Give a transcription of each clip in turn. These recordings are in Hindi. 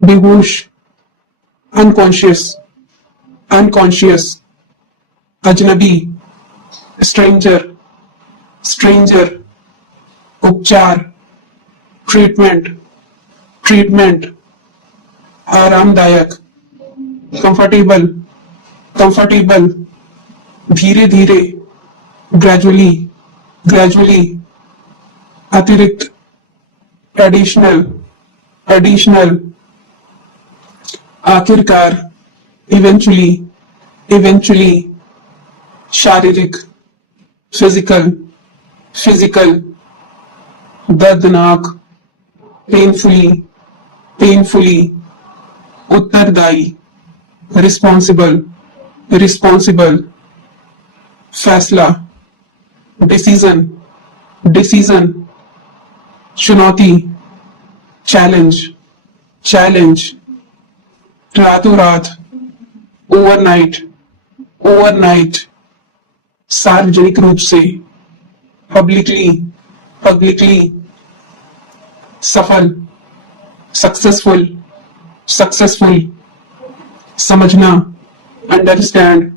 बेहोश, अनकॉन्शियस, अनकॉन्शियस, अजनबी, स्ट्रेंजर, स्ट्रेंजर, उपचार, ट्रीटमेंट, ट्रीटमेंट, आरामदायक, कंफर्टेबल, कंफर्टेबल, धीरे धीरे, ग्रेजुअली, ग्रेजुअली, अतिरिक्त, एडिशनल, एडिशनल, आखिरकार, इवेंचुअली, इवेंचुअली, शारीरिक, फिजिकल, फिजिकल, दर्दनाक, पेनफुली, पेनफुली, उत्तरदायी, रिस्पॉन्सिबल, रिस्पॉन्सिबल, फैसला, डिसीजन, डिसीजन, चुनौती, चैलेंज, चैलेंज, रातों रात, ओवरनाइट, ओवरनाइट, सार्वजनिक रूप से, पब्लिकली, पब्लिकली, सफल, सक्सेसफुल, सक्सेसफुल, समझना, अंडरस्टैंड,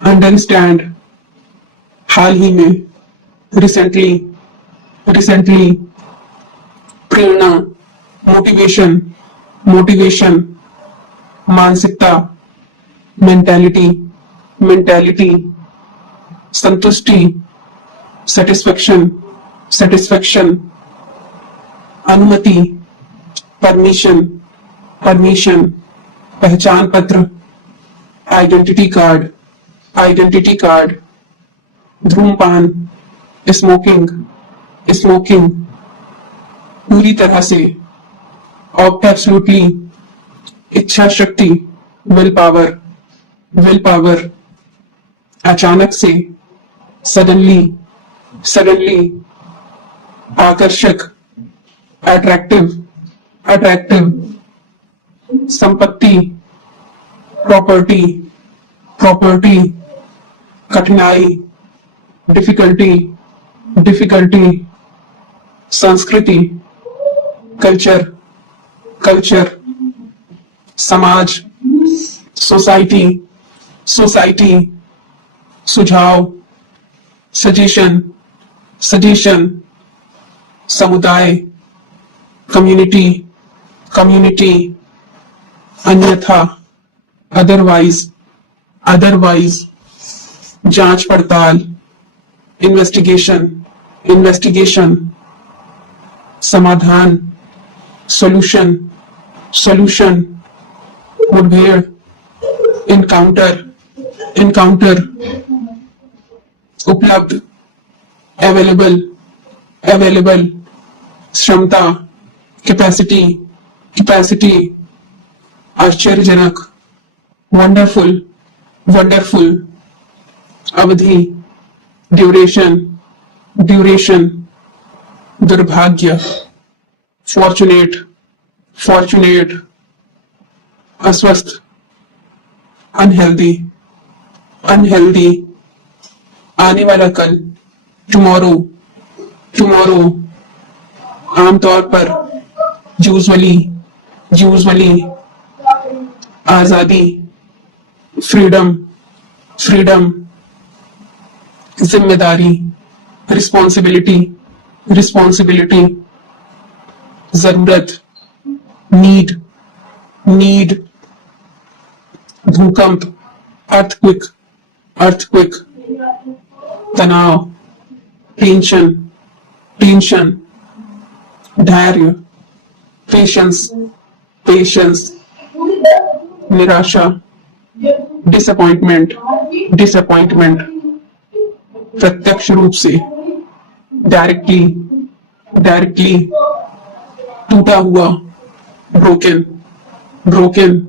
अंडरस्टैंड, हाल ही में, रिसेंटली, रिसेंटली, प्रेरणा, मोटिवेशन, मोटिवेशन, मानसिकता, मेंटालिटी, मेंटालिटी, संतुष्टि, सेटिस्फेक्शन, सेटिस्फेक्शन, अनुमति, परमिशन, परमिशन, पहचान पत्र, आइडेंटिटी कार्ड, आइडेंटिटी कार्ड, धूमपान, स्मोकिंग, स्मोकिंग, पूरी तरह से, एब्सोल्युटली, इच्छा शक्ति, विल पावर, विल पावर, अचानक से, सडनली, सडनली, आकर्षक, अट्रैक्टिव, अट्रैक्टिव, संपत्ति, प्रॉपर्टी, प्रॉपर्टी, कठिनाई, डिफिकल्टी, डिफिकल्टी, संस्कृति, कल्चर, कल्चर, समाज, सोसाइटी, सोसाइटी, सुझाव, सजेशन, सजेशन, समुदाय, कम्युनिटी, कम्युनिटी, अन्यथा, अदरवाइज, अदरवाइज, जांच पड़ताल, इन्वेस्टिगेशन, इन्वेस्टिगेशन, समाधान, सॉल्यूशन, सॉल्यूशन, मुठभेड़, इनकाउंटर, इनकाउंटर, उपलब्ध, अवेलेबल, अवेलेबल, क्षमता, कैपेसिटी, कैपेसिटी, आश्चर्यजनक, वंडरफुल, वंडरफुल, अवधि, ड्यूरेशन, ड्यूरेशन, दुर्भाग्य, फॉर्चुनेट, फॉर्चुनेट, अस्वस्थ, अनहेल्दी, अनहेल्दी, आने वाला कल, टुमारो, टुमारो, आमतौर पर, यूजुअली, यूजुअली, आजादी, फ्रीडम, फ्रीडम, जिम्मेदारी, रिस्पॉन्सिबिलिटी, रिस्पॉन्सिबिलिटी, जरूरत, नीड, नीड, भूकंप, अर्थक्विक, अर्थक्विक, तनाव, टेंशन, टेंशन, धैर्य, पेशेंस, पेशेंस, निराशा, डिसअपॉइंटमेंट, डिसअपॉइंटमेंट, प्रत्यक्ष रूप से, डायरेक्टली, डायरेक्टली, टूटा हुआ, ब्रोकन, ब्रोकन,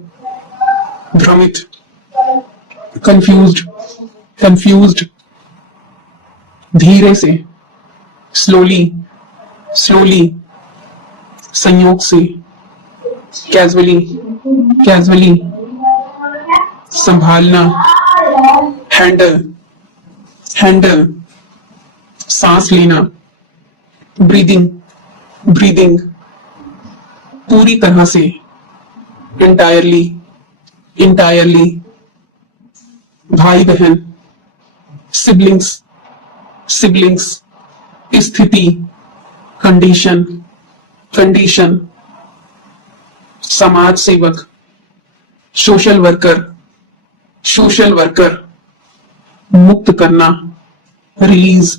भ्रमित, कंफ्यूज्ड, कंफ्यूज्ड, धीरे से, स्लोली, स्लोली, संयोग से, कैजुअली, कैजुअली, संभालना, हैंडल, हैंडल, सांस लेना, ब्रीदिंग, ब्रीदिंग, पूरी तरह से, entirely, entirely, भाई बहन, siblings, siblings, स्थिति, condition, condition, समाज सेवक, सोशल वर्कर, सोशल वर्कर, मुक्त करना, रिलीज,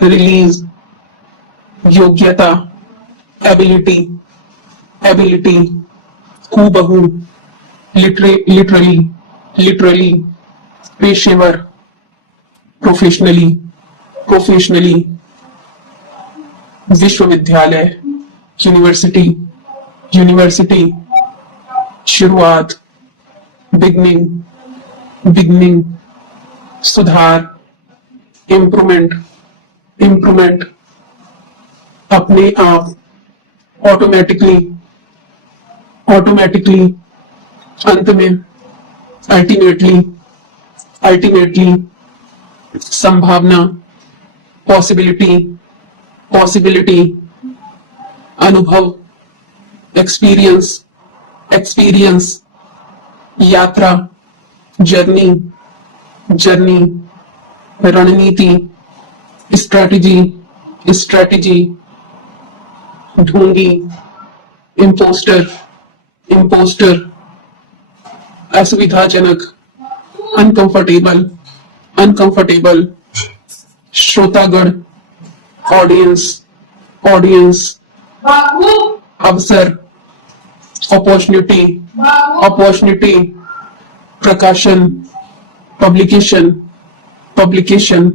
रिलीज, योग्यता, एबिलिटी, एबिलिटी, हूबहू, लिटरली, लिटरली, पेशेवर, प्रोफेशनली, प्रोफेशनली, विश्वविद्यालय, यूनिवर्सिटी, यूनिवर्सिटी, शुरुआत, बिगनिंग, बिगनिंग, सुधार, इम्प्रूवमेंट, इम्प्रूवमेंट, अपने आप, ऑटोमेटिकली, ऑटोमेटिकली, अंत में, अल्टीमेटली, अल्टीमेटली, संभावना, पॉसिबिलिटी, पॉसिबिलिटी, अनुभव, एक्सपीरियंस, एक्सपीरियंस, यात्रा, जर्नी, जर्नी, रणनीति, स्ट्रैटेजी, स्ट्रैटेजी, ढूंढी, इम्पोस्टर, इम्पोस्टर, असुविधाजनक, अनकंफर्टेबल, अनकंफर्टेबल, श्रोतागण, ऑडियंस, ऑडियंस, अवसर, अपॉर्चुनिटी, अपॉर्चुनिटी, प्रकाशन, पब्लिकेशन, पब्लिकेशन,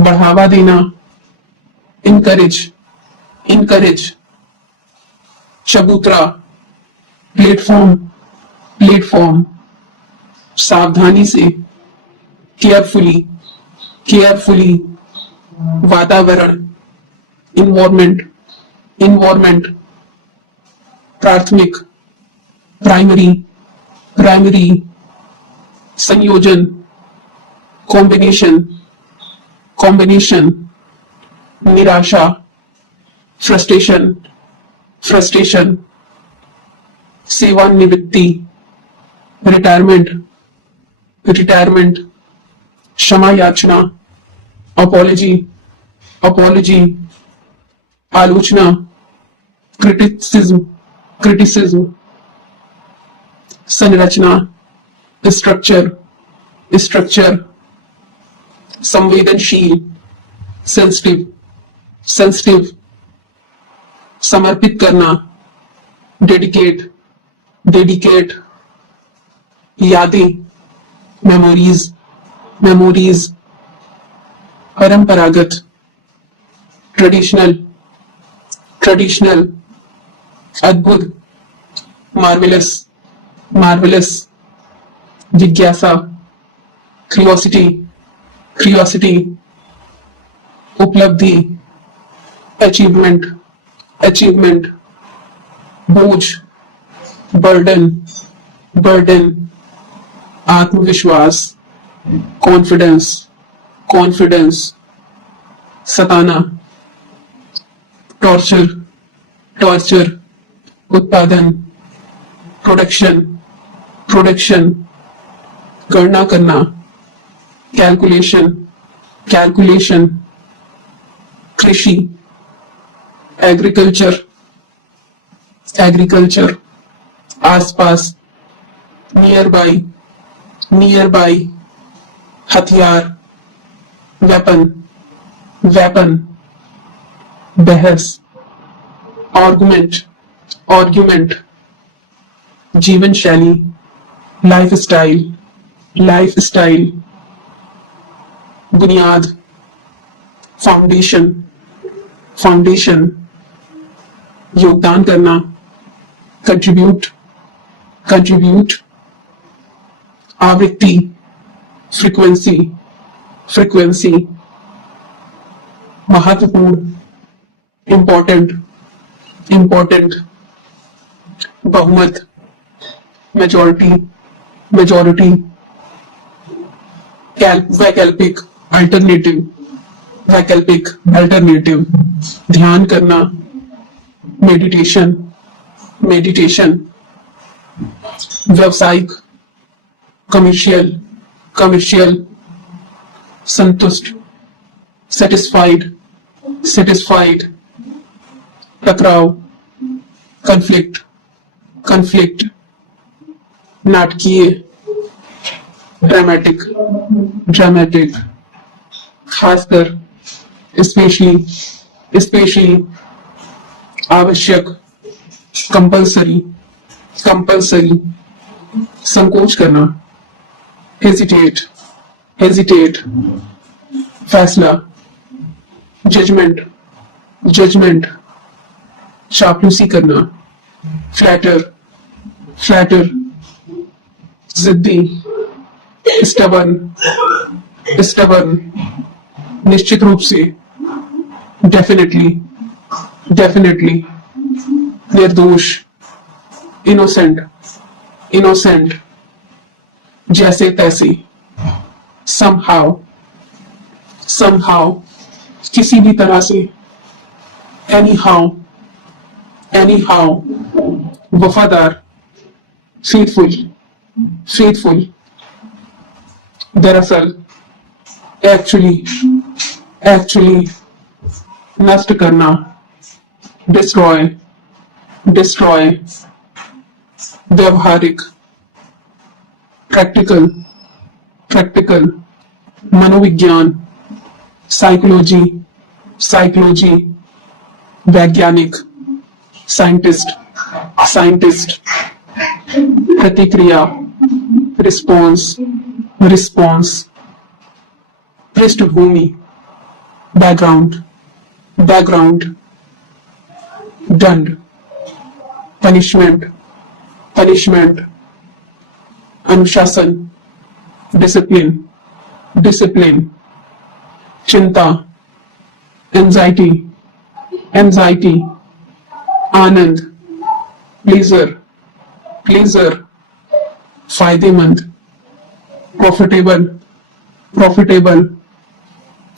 बढ़ावा देना, इनकरेज, इनकरेज, चबूतरा, प्लेटफॉर्म, प्लेटफॉर्म, सावधानी से, केयरफुली, केयरफुली, वातावरण, इन्वायरमेंट, इन्वायरमेंट, प्राथमिक, प्राइमरी, प्राइमरी, संयोजन, कॉम्बिनेशन, कॉम्बिनेशन, निराशा, फ्रस्ट्रेशन, फ्रस्ट्रेशन, सेवानिवृत्ति, रिटायरमेंट, रिटायरमेंट, क्षमा याचना, अपॉलॉजी, अपॉलॉजी, आलोचना, क्रिटिसिज्म, क्रिटिसिज्म, संरचना, स्ट्रक्चर, स्ट्रक्चर, संवेदनशील, सेंसिटिव, सेंसिटिव, समर्पित करना, डेडिकेट, डेडिकेट, यादें, मेमोरीज, मेमोरीज, परंपरागत, ट्रेडिशनल, ट्रेडिशनल, अद्भुत, मार्वेलस, मार्वेलस, जिज्ञासा, क्रियोसिटी, क्रियोसिटी, उपलब्धि, अचीवमेंट, अचीवमेंट, बोझ, बर्डन, बर्डन, आत्मविश्वास, कॉन्फिडेंस, कॉन्फिडेंस, सताना, टॉर्चर, टॉर्चर, उत्पादन, प्रोडक्शन, प्रोडक्शन, गणना करना, कैलकुलेशन, कैलकुलेशन, कृषि, एग्रीकल्चर, एग्रीकल्चर, आसपास, नियर बाई, नियर बाई, हथियार, वेपन, वेपन, बहस, आर्गुमेंट, आर्गुमेंट, जीवन शैली, लाइफ स्टाइल, लाइफ स्टाइल, बुनियाद, फाउंडेशन, फाउंडेशन, योगदान करना, कंट्रीब्यूट, कंट्रीब्यूट, आवृत्ति, फ्रीक्वेंसी, फ्रीक्वेंसी, महत्वपूर्ण, इंपॉर्टेंट, इंपॉर्टेंट, बहुमत, मेजॉरिटी, मेजॉरिटी, वैकल्पिक, अल्टरनेटिव, वैकल्पिक, अल्टरनेटिव, ध्यान करना, मेडिटेशन, मेडिटेशन, व्यावसायिक, कमर्शियल, कमर्शियल, संतुष्ट, सेटिस्फाइड, सेटिस्फाइड, टकराव, कन्फ्लिक्ट, कन्फ्लिक्ट, नाटकीय, ड्रामेटिक, ड्रामेटिक, खासकर, स्पेशली, स्पेशली, आवश्यक, कंपल्सरी, कंपल्सरी, संकोच करना, हेजिटेट, हेजिटेट, फैसला, जजमेंट, जजमेंट, चापलूसी करना, फ्लैटर, फ्लैटर, जिद्दी, स्टबर्न, स्टबर्न, निश्चित रूप से, डेफिनेटली, डेफिनेटली, निर्दोष, इनोसेंट, इनोसेंट, जैसे तैसे, somehow, somehow, किसी भी तरह से, anyhow, anyhow, वफादार, faithful, faithful, दरअसल, actually, actually, नष्ट करना, destroy, destroy, व्यवहारिक, practical, practical, मनोविज्ञान, साइकोलॉजी, साइकोलॉजी, वैज्ञानिक, साइंटिस्ट, साइंटिस्ट, प्रतिक्रिया, रिस्पॉन्स, रिस्पॉन्स, पृष्ठभूमि, बैकग्राउंड, बैकग्राउंड, दंड, पनिशमेंट, पनिशमेंट, अनुशासन, डिसिप्लिन, डिसिप्लिन, चिंता, एंजाइटी, एंजाइटी, आनंद, प्लीजर, प्लीजर, फायदेमंद, प्रॉफिटेबल, प्रॉफिटेबल,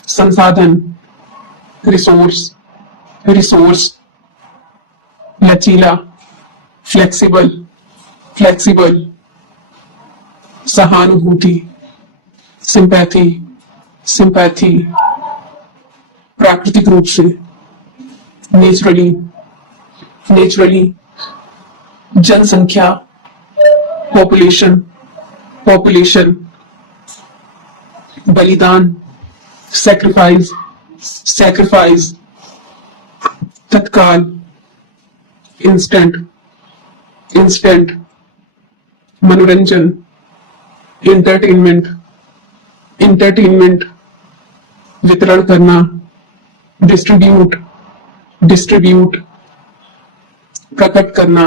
संसाधन, रिसोर्स, रिसोर्स, लचीला, फ्लेक्सिबल, फ्लेक्सिबल, सहानुभूति, सिंपैथी, सिंपैथी, प्राकृतिक रूप से, नेचुरली, नेचुरली, जनसंख्या, पॉपुलेशन, पॉपुलेशन, बलिदान, सैक्रिफाइस, सैक्रिफाइस, तत्काल, इंस्टेंट, इंस्टेंट, मनोरंजन, इंटरटेनमेंट, इंटरटेनमेंट, वितरण करना, डिस्ट्रीब्यूट, डिस्ट्रीब्यूट, प्रकट करना,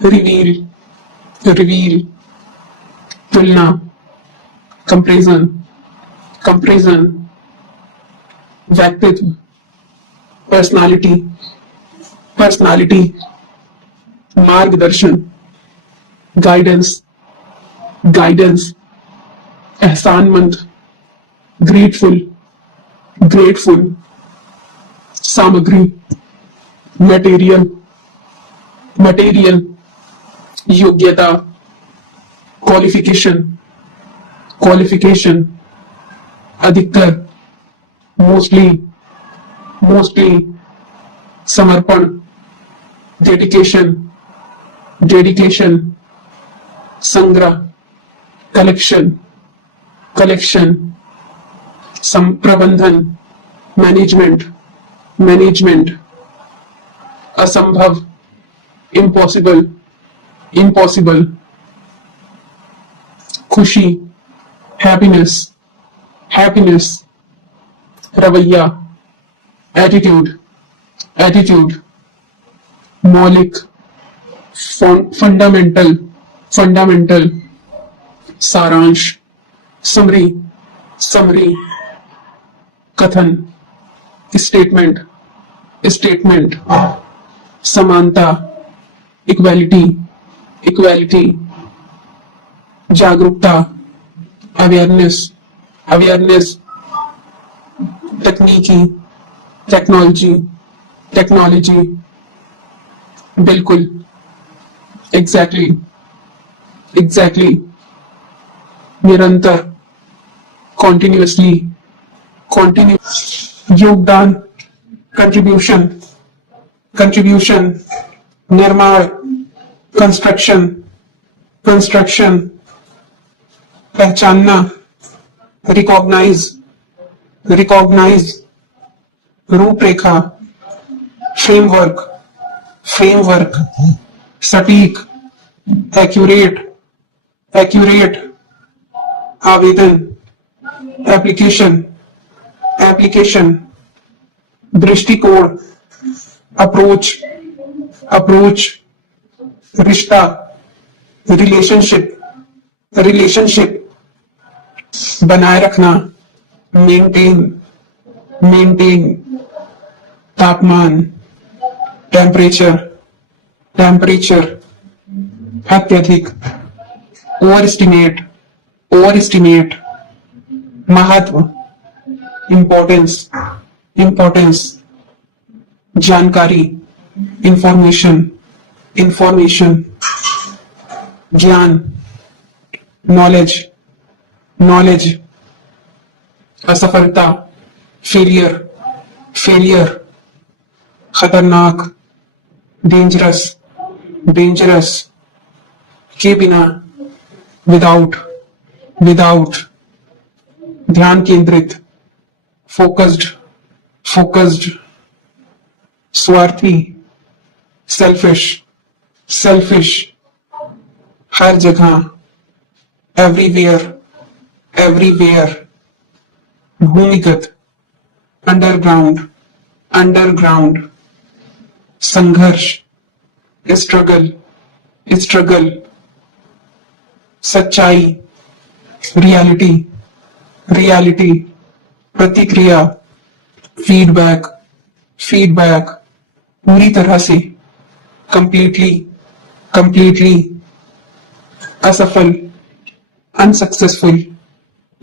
रिवील, रिवील, तुलना, कंपैरिजन, कंपैरिजन, व्यक्तित्व, पर्सनालिटी, पर्सनालिटी, मार्गदर्शन, गाइडेंस, गाइडेंस, एहसानमंद, ग्रेटफुल, ग्रेटफुल, सामग्री, मटेरियल, मटेरियल, योग्यता, क्वालिफिकेशन, क्वालिफिकेशन, अधिकतर, मोस्टली, मोस्टली, समर्पण, डेडिकेशन, डेडिकेशन, संग्रह, कलेक्शन, कलेक्शन, प्रबंधन, मैनेजमेंट, मैनेजमेंट, असंभव, इम्पॉसिबल, इम्पॉसिबल, खुशी, हैप्पीनेस, हैप्पीनेस, रवैया, एटीट्यूड, एटीट्यूड, मौलिक, फंडामेंटल, फंडामेंटल, सारांश, समरी, समरी, कथन, स्टेटमेंट, स्टेटमेंट, समानता, इक्वालिटी, इक्वालिटी, जागरूकता, अवेयरनेस, अवेयरनेस, तकनीकी, टेक्नोलॉजी, टेक्नोलॉजी, बिल्कुल, एग्जैक्टली, एग्जैक्टली, निरंतर, कॉन्टिन्यूअसली, कॉन्टिन्यू, योगदान, कंट्रीब्यूशन, कंट्रीब्यूशन, निर्माण, कंस्ट्रक्शन, कंस्ट्रक्शन, पहचानना, रिकॉग्नाइज, रिकॉग्नाइज, रूपरेखा, फ्रेमवर्क, फ्रेमवर्क, सटीक, एक्यूरेट, एक्यूरेट, आवेदन, एप्लीकेशन, एप्लीकेशन, दृष्टिकोण, अप्रोच, अप्रोच, रिश्ता, रिलेशनशिप, रिलेशनशिप, बनाए रखना, मेंटेन, मेंटेन, तापमान, टेम्परेचर, टेम्परेचर, अत्यधिक, ओवर एस्टिमेट, ओवर एस्टिमेट, महत्व, इंपॉर्टेंस, इंपॉर्टेंस, जानकारी, इंफॉर्मेशन, इंफॉर्मेशन, ज्ञान, नॉलेज, नॉलेज, असफलता, फेलियर, फेलियर, खतरनाक, डेंजरस, डेंजरस, के बिना, विदाउट, विदाउट, ध्यान केंद्रित, फोकस्ड, फोकस्ड, स्वार्थी, सेल्फिश, सेल्फिश, हर जगह, एवरीवेयर, एवरीवेयर, भूमिगत, अंडरग्राउंड, अंडरग्राउंड, संघर्ष, स्ट्रगल, स्ट्रगल, सच्चाई, रियलिटी, रियलिटी, प्रतिक्रिया, फीडबैक, फीडबैक, पूरी तरह से, कंप्लीटली, कंप्लीटली, असफल, अनसक्सेसफुल,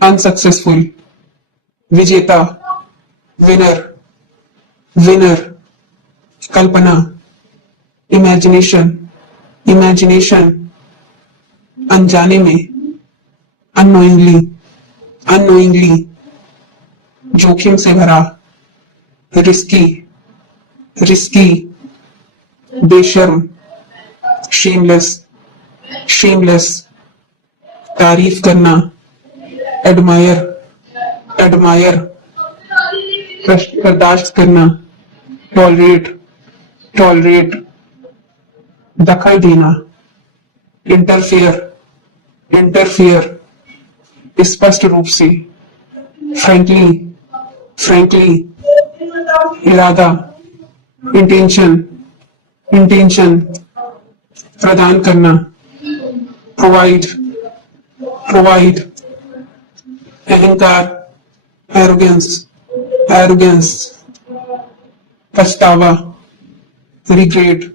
अनसक्सेसफुल, विजेता, विनर, विनर, कल्पना, इमेजिनेशन, इमेजिनेशन, अनजाने में, अननोइंगली, अननोइंगली, जोखिम से भरा, रिस्की, रिस्की, बेशर्म, शेमलेस, शेमलेस, तारीफ करना, एडमायर, एडमायर, बर्दाश्त करना, टॉलरेट, टॉलरेट, दखल देना, इंटरफेयर, इंटरफेयर, स्पष्ट रूप से, फ्रैंकली, फ्रैंकली, इरादा, इंटेंशन, इंटेंशन, प्रदान करना, प्रोवाइड, प्रोवाइड, अहंकार, एरोगेंस, एरोगेंस, पछतावा, रिग्रेट,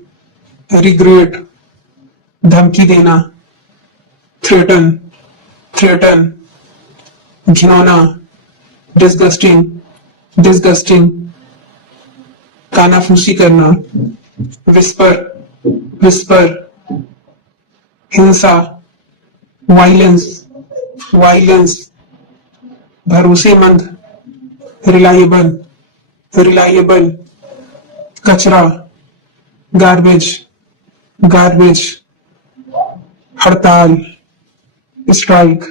रिग्रेट, धमकी देना, थ्रेटन, थ्रेटन, घिनौना, डिस्गस्टिंग, डिस्गस्टिंग, कानाफूसी करना, विस्पर, विस्पर, हिंसा, वायलेंस, वायलेंस, भरोसेमंद, रिलायबल, रिलायबल, कचरा, गार्बेज, गार्बेज, हड़ताल, स्ट्राइक,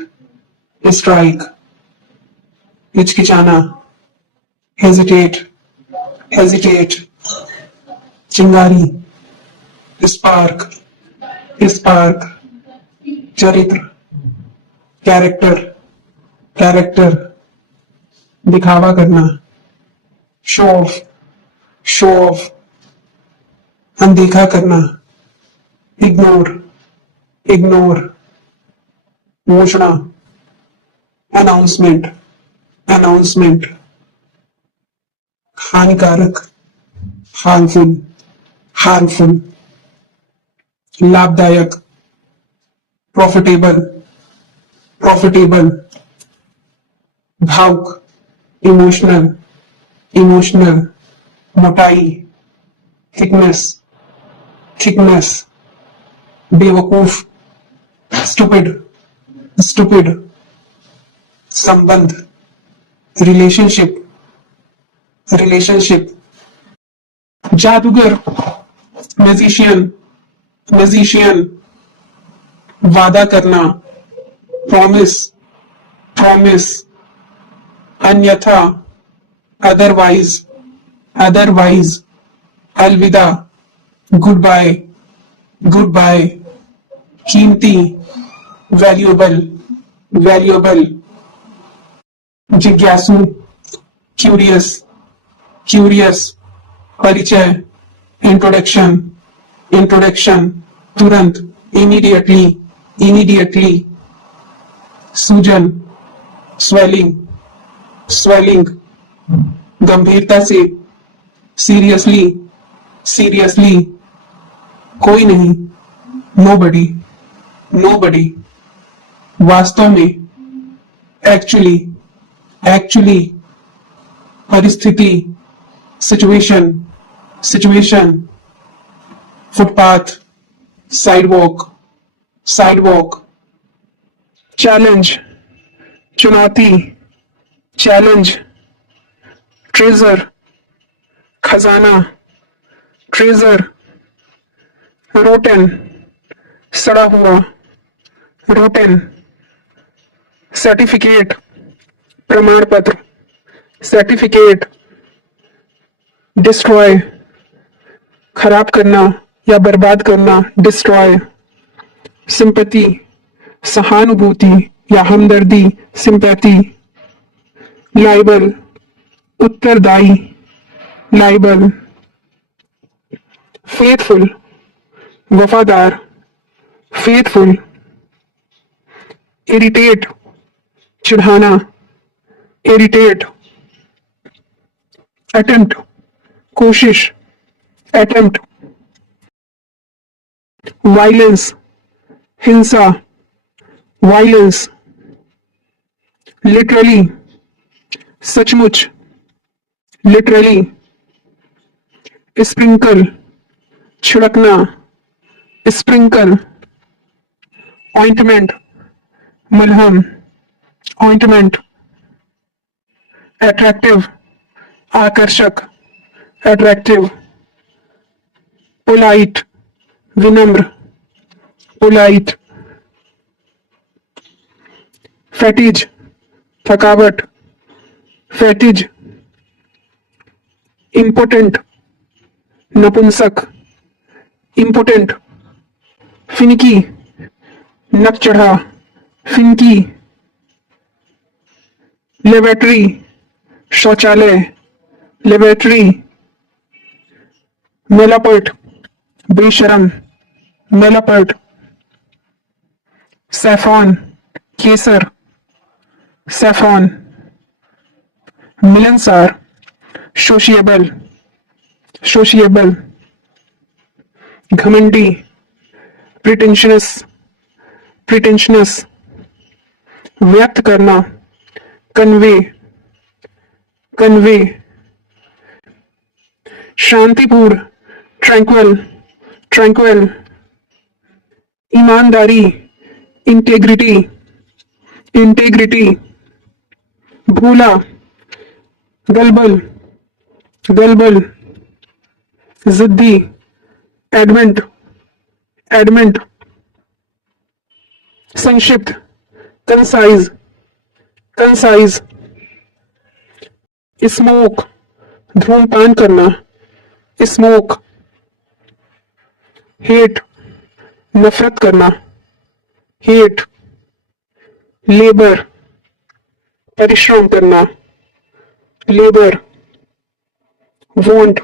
स्ट्राइक, हिचकिचाना, हेजिटेट, हेजिटेट, चिंगारी, स्पार्क, स्पार्क, चरित्र, कैरेक्टर, कैरेक्टर, दिखावा करना, शो ऑफ, शो ऑफ, अनदेखा करना, इग्नोर, इग्नोर, घोषणा, अनाउंसमेंट, अनाउंसमेंट, हानिकारक, हार्मफुल, हार्मफुल, लाभदायक, प्रॉफिटेबल, प्रॉफिटेबल, भावुक, इमोशनल, इमोशनल, मोटाई, थिकनेस, थिकनेस, बेवकूफ, stupid, stupid, संबंध, relationship, relationship, जादूगर, magician, magician, वादा करना, promise, promise, अन्यथा, otherwise, otherwise, अलविदा, goodbye, goodbye, कीमती, valuable, valuable, जिज्ञासु, curious, curious, परिचय, introduction, introduction, तुरंत, immediately, immediately, सूजन, swelling, swelling, गंभीरता से, seriously, seriously, कोई नहीं, nobody, nobody, वास्तव में, actually, actually, परिस्थिति, situation, situation, footpath, sidewalk, sidewalk, challenge, चुनौती, challenge, treasure, खजाना, treasure, rotten, सड़ा हुआ, rotten, सर्टिफिकेट, प्रमाण पत्र, सर्टिफिकेट, डिस्ट्रॉय, खराब करना या बर्बाद करना, डिस्ट्रॉय, सिंपैथी, सहानुभूति या हमदर्दी, सिंपैथी, लाइबल, उत्तरदायी, लाइबल, फेथफुल, वफादार, फेथफुल, इरिटेट, चिढ़ाना, इरिटेट, अटेम्प्ट, कोशिश, अटेम्प्ट, वायलेंस, हिंसा, वायलेंस, लिटरली, सचमुच, लिटरली, स्प्रिंकल, छिड़कना, स्प्रिंकल, ऑइंटमेंट, मलहम, ऑइंटमेंट, अट्रैक्टिव, आकर्षक, अट्रैक्टिव, पोलाइट, विनम्र, पोलाइट, फैटिज, थकावट, फैटिज, इम्पोर्टेंट, नपुंसक, इम्पोर्टेंट, फिनकी, नक चढ़ा, फिनकी, लेबोरेटरी, शौचालय, लेबोरेटरी, मेलापर्ट, बेशरम, मेलापर्ट, सैफरॉन, केसर, सैफरॉन, मिलनसार, सोशिएबल, सोशिएबल, घमंडी, प्रिटेंशनस, प्रिटेंशनस, व्यक्त करना, कन्वे, कन्वे, शांतिपूर्ण, ट्रैंक्विल, ट्रैंक्विल, ईमानदारी, इंटेग्रिटी, इंटेग्रिटी, भूला, गलबल, गलबल, जिद्दी, एडमेंट, एडमेंट, संक्षिप्त, कंसाइज, कंसाइज, स्मोक, धूमपान करना, स्मोक, हेट, नफरत करना, हेट, लेबर, परिश्रम करना, लेबर, वांट,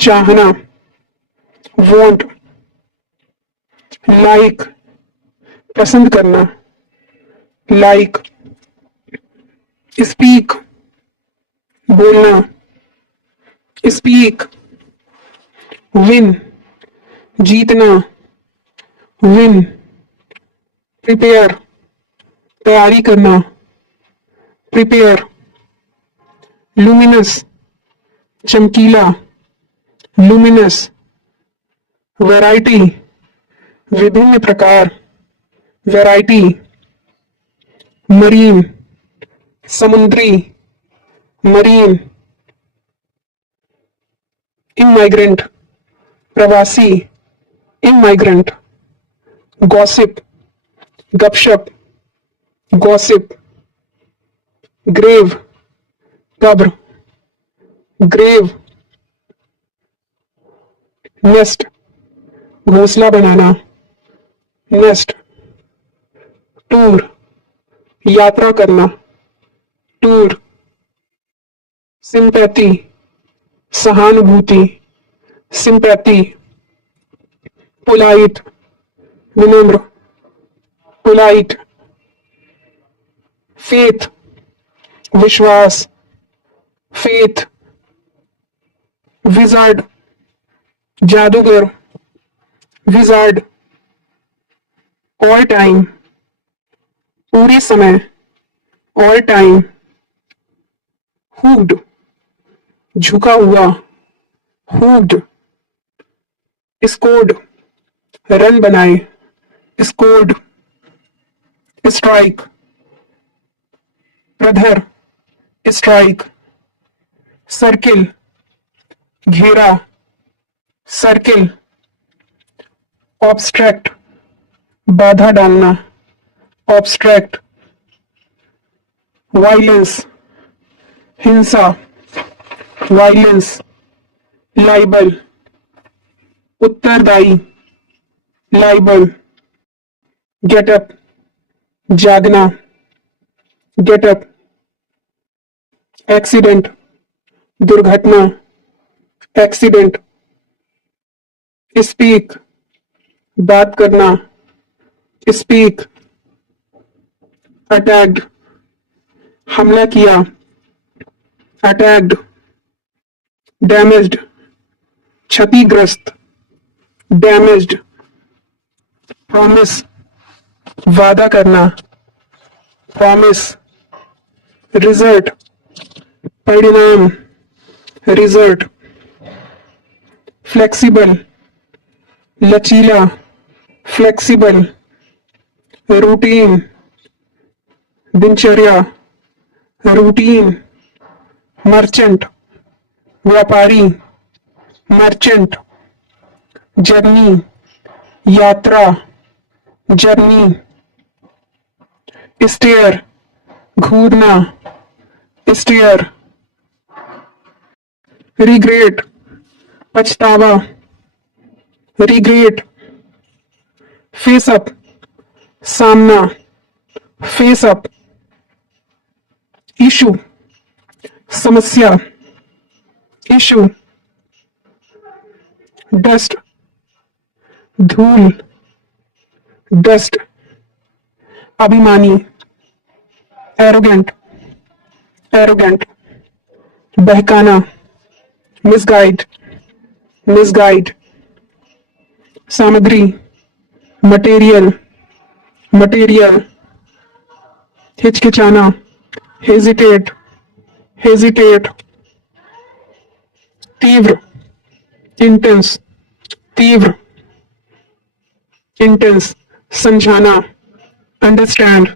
चाहना, वांट, लाइक, पसंद करना, लाइक, स्पीक, बोलना, स्पीक, विन, जीतना, विन, प्रिपेयर, तैयारी करना, प्रिपेयर, लुमिनस, चमकीला, लुमिनस, वैरायटी, विभिन्न प्रकार, वैरायटी, मरीन, समुद्री, मरीन, इमाइग्रेंट, प्रवासी, इमाइग्रेंट, गॉसिप, गपशप, गॉसिप, ग्रेव, कब्र, ग्रेव, नेस्ट, घोंसला बनाना, नेस्ट, टूर, यात्रा करना, टूर, सिंपैथी, सहानुभूति, सिंपैथी, पोलाइट, विनम्र, पोलाइट, फेथ, विश्वास, फेथ, विजार्ड, जादूगर, विजार्ड, ऑल टाइम, पूरे समय, ऑल टाइम, हुड, झुका हुआ, हुड, स्कोर्ड, रन बनाए, स्कोर्ड, स्ट्राइक, प्रधर, स्ट्राइक, सर्किल, घेरा, सर्किल, ऑब्स्ट्रैक्ट, बाधा डालना, ऑब्स्ट्रैक्ट, वायलेंस, हिंसा, वायलेंस, लाइबल, उत्तरदायी, लाइबल, गेटअप, जागना, गेटअप, एक्सीडेंट, दुर्घटना, एक्सीडेंट, स्पीक, बात करना, स्पीक, अटैक्ड, हमला किया, अटैक्ड, डैमेज्ड, क्षतिग्रस्त, डैमेज्ड, प्रॉमिस, वादा करना, प्रॉमिस, रिजल्ट, परिणाम, रिजल्ट, फ्लेक्सिबल, लचीला, फ्लेक्सिबल, रूटीन, दिनचर्या, रूटीन, मर्चेंट, व्यापारी, मर्चेंट, जर्नी, यात्रा, जर्नी, स्टेयर, घूरना, स्टेयर, रिग्रेट, पछतावा, रिग्रेट, फेस अप, सामना, फेस अप, इशू, समस्या, इशू, डस्ट, धूल, डस्ट, अभिमानी, एरोगेंट, एरोगेंट, बहकाना, मिसगाइड, मिसगाइड, सामग्री, मटेरियल, मटेरियल, हिचकिचाना, हेजिटेट, हेजिटेट, तीव्र, इंटेंस, तीव्र, इंटेंस, समझाना, अंडरस्टैंड,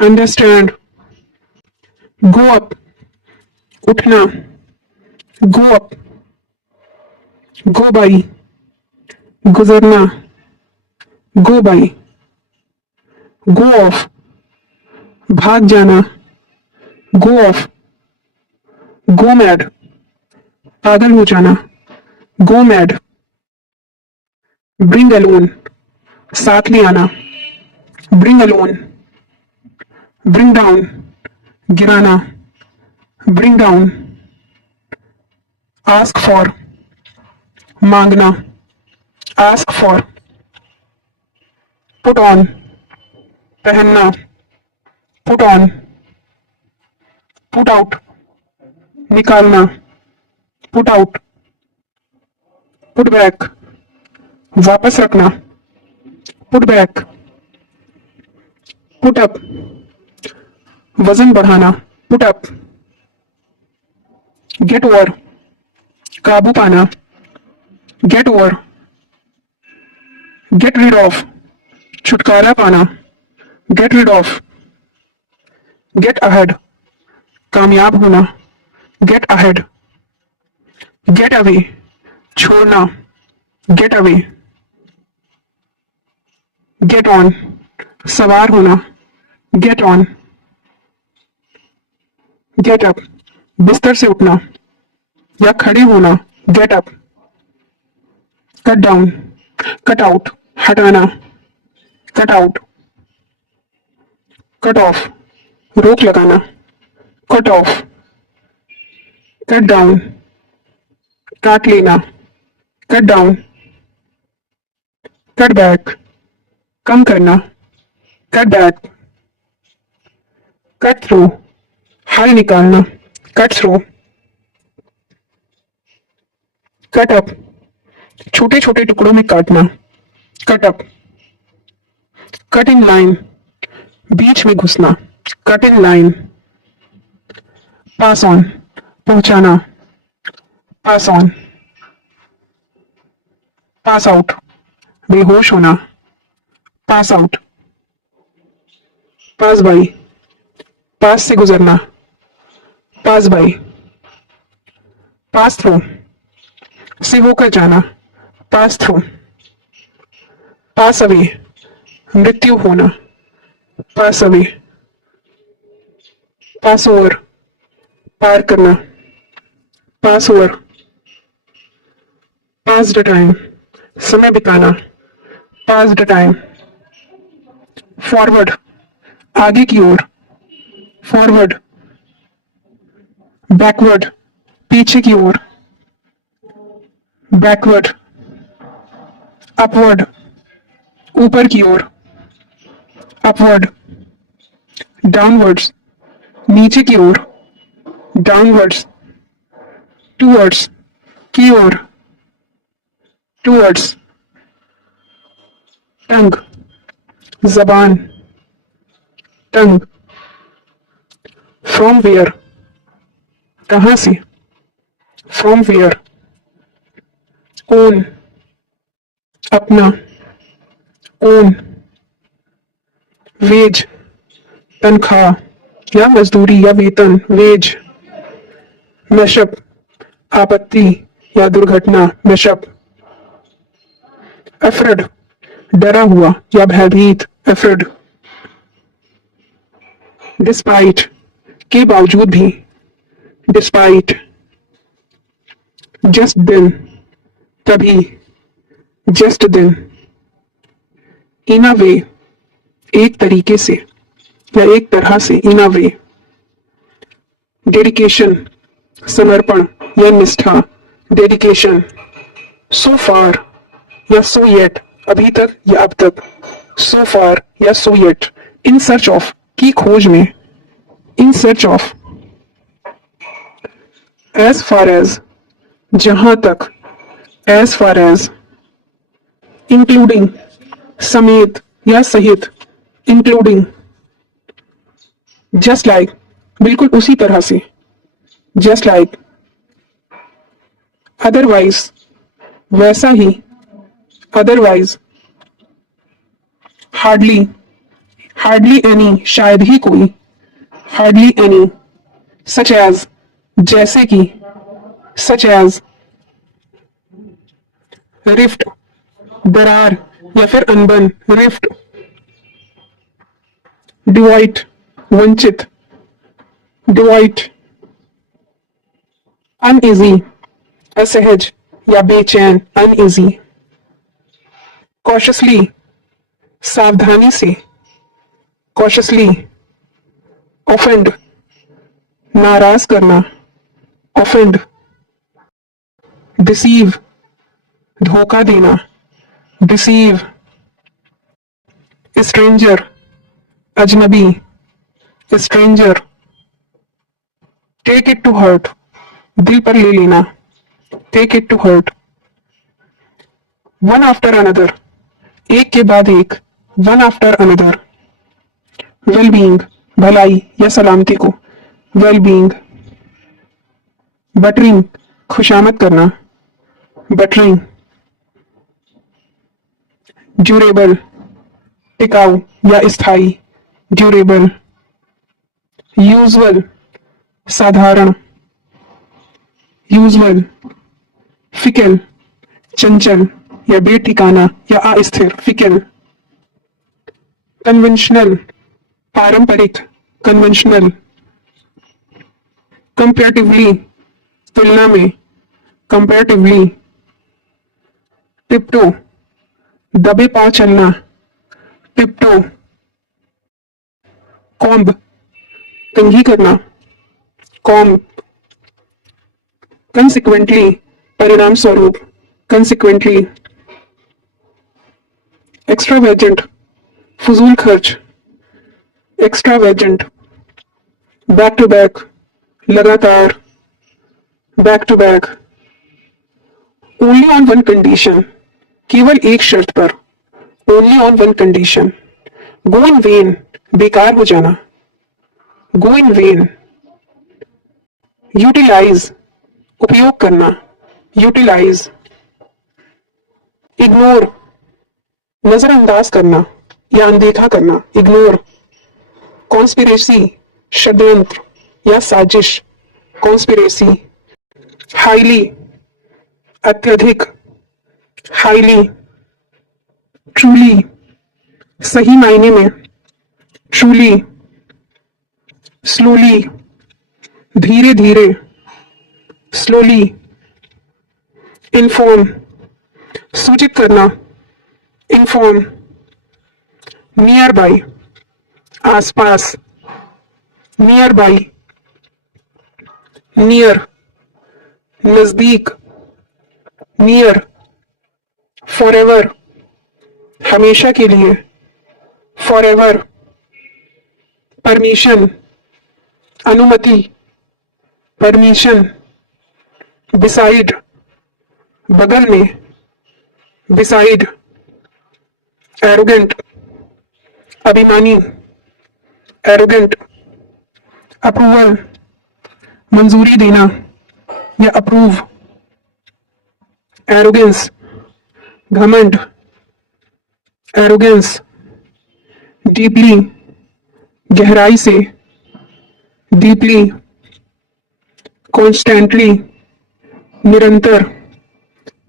अंडरस्टैंड, गो अप, उठना, गो अप, गो बाई, गुजरना, गो बाई, गो ऑफ, भाग जाना, गो ऑफ, गो मैड, पागल हो जाना, गो मैड, ब्रिंग अलोन, साथ ले आना, ब्रिंग अलोन, ब्रिंग डाउन, गिराना, ब्रिंग डाउन, आस्क फॉर, मांगना, आस्क फॉर, पुट ऑन, पहनना, पुट ऑन, पुट आउट, निकालना, पुट आउट, पुट बैक, वापस रखना, पुट बैक, पुट अप, वजन बढ़ाना, पुट अप, गेट ओवर, काबू पाना, get over, get rid of, छुटकारा पाना, get rid of, get ahead, कामयाब होना, गेट अहेड, गेट अवे, छोड़ना, गेट अवे, गेट ऑन, सवार होना, गेट ऑन, गेट अप, बिस्तर से उठना या खड़े होना, get up, cut down, cut out, हटाना, कट आउट, कट ऑफ, रोक लगाना, कट ऑफ, कट डाउन, काट लेना, कट डाउन, कट बैक, कम करना, कट बैक, कट थ्रू, हल निकालना, कट थ्रू, कट अप, छोटे छोटे टुकड़ों में काटना, cut up, cut in line, बीच में घुसना, cut in line, pass on, पहुंचाना, पास ऑन, पास आउट, बेहोश होना, पास आउट, पास बाई, पास से गुजरना, पास बाई, पास थ्रू, से होकर जाना, पास थ्रू, पास अवे, मृत्यु होना, पास अवे, पास ओवर, पार करना, पास ओवर, पास द टाइम, समय बिताना, पास द टाइम, फॉरवर्ड, आगे की ओर, फॉरवर्ड, बैकवर्ड, पीछे की ओर, बैकवर्ड, अपवर्ड, ऊपर की ओर, अपवर्ड, डाउनवर्ड्स, नीचे की ओर, डाउनवर्ड्स, टूवर्ड्स, की ओर, टूवर्ड्स, टंग, जबान, टंग, फ्रॉम वेयर, कहां से, फ्रॉम वेयर, ओन, अपना, ओन, वेज, तनख्वाह या मजदूरी या वेतन, वेज, मैशअप, आपत्ति या दुर्घटना, मैशअप, अफ्रड, डरा हुआ या भयभीत, अफ्रड, डिस्पाइट, के बावजूद भी, डिस्पाइट, जस्ट दिन, तभी, जस्ट दिन, इन अ वे, एक तरीके से या एक तरह से, इन अ वे, डेडिकेशन, समर्पण या निष्ठा, डेडिकेशन, सो फार या सो येट, अभी तक या अब तक, सो फार या so yet, in search of, की खोज में, in search of, as far as, जहां तक, एज फार एज, इंक्लूडिंग, समेत या सहित, इंक्लूडिंग, जस्ट लाइक, बिल्कुल उसी तरह से, जस्ट लाइक, अदरवाइज, वैसा ही, अदरवाइज, हार्डली, हार्डली एनी, शायद ही कोई, हार्डली एनी, सच एज, जैसे कि, सच एज, रिफ्ट, दरार या फिर अनबन, रिफ्ट, डिवाइट, वंचित, डिवाइट, अनइजी, असहज या बेचैन, अनइजी, कॉशियसली, सावधानी से, कॉशियसली, ऑफेंड, नाराज करना, ऑफेंड, डिसीव, धोखा देना, डिसीव, स्ट्रेंजर, अजनबी, stranger, take it to heart, दिल पर ले लेना, take it to heart, one after another, एक के बाद एक, one after another, well being, भलाई या सलामती को, वेल बीइंग, बटरिंग, खुशामद करना, बटरिंग, ड्यूरेबल, टिकाऊ या स्थायी, ड्यूरेबल। यूजुअल, साधारण, यूजुअल। फिकल, चंचल या बेठिकाना या अस्थिर, फिकल। कन्वेंशनल, पारंपरिक, कन्वेंशनल। कंपैरेटिवली, तुलना में, कंपैरेटिवली। टिप्टो, दबे पांव चलना, टिप्टो। कॉम्ब, कंघी करना, कॉम्ब। कंसिक्वेंटली, परिणाम स्वरूप, कंसिक्वेंटली। एक्स्ट्रावेजेंट, फजूल खर्च, एक्स्ट्रावेजेंट। बैक टू बैक, लगातार, back to back. Only on one condition, केवल एक शर्त पर, only on one condition. Go in vain, बेकार हो जाना, गो इन वेन। यूटिलाइज, उपयोग करना, यूटिलाइज। इग्नोर, नजरअंदाज करना या अनदेखा करना, इग्नोर। कॉन्स्पिरेसी, षड्यंत्र या साजिश, कॉन्स्पिरेसी। हाईली, अत्यधिक, हाईली। ट्रूली, सही मायने में, ट्रूली। स्लोली, धीरे धीरे, स्लोली। इन्फॉर्म, सूचित करना, इन्फॉर्म। नियर बाई, आसपास, नियर बाई। नियर, नजदीक, नियर। फॉरएवर, हमेशा के लिए, फॉरएवर। परमिशन, अनुमति, परमिशन। बिसाइड, बगल में, बिसाइड। एरोगेंट, अभिमानी, एरोगेंट। अप्रूवल, मंजूरी देना या अप्रूव। एरोगेंस, घमंड, एरोगेंस। डीपली, गहराई से, डीपली। कॉन्स्टेंटली, निरंतर,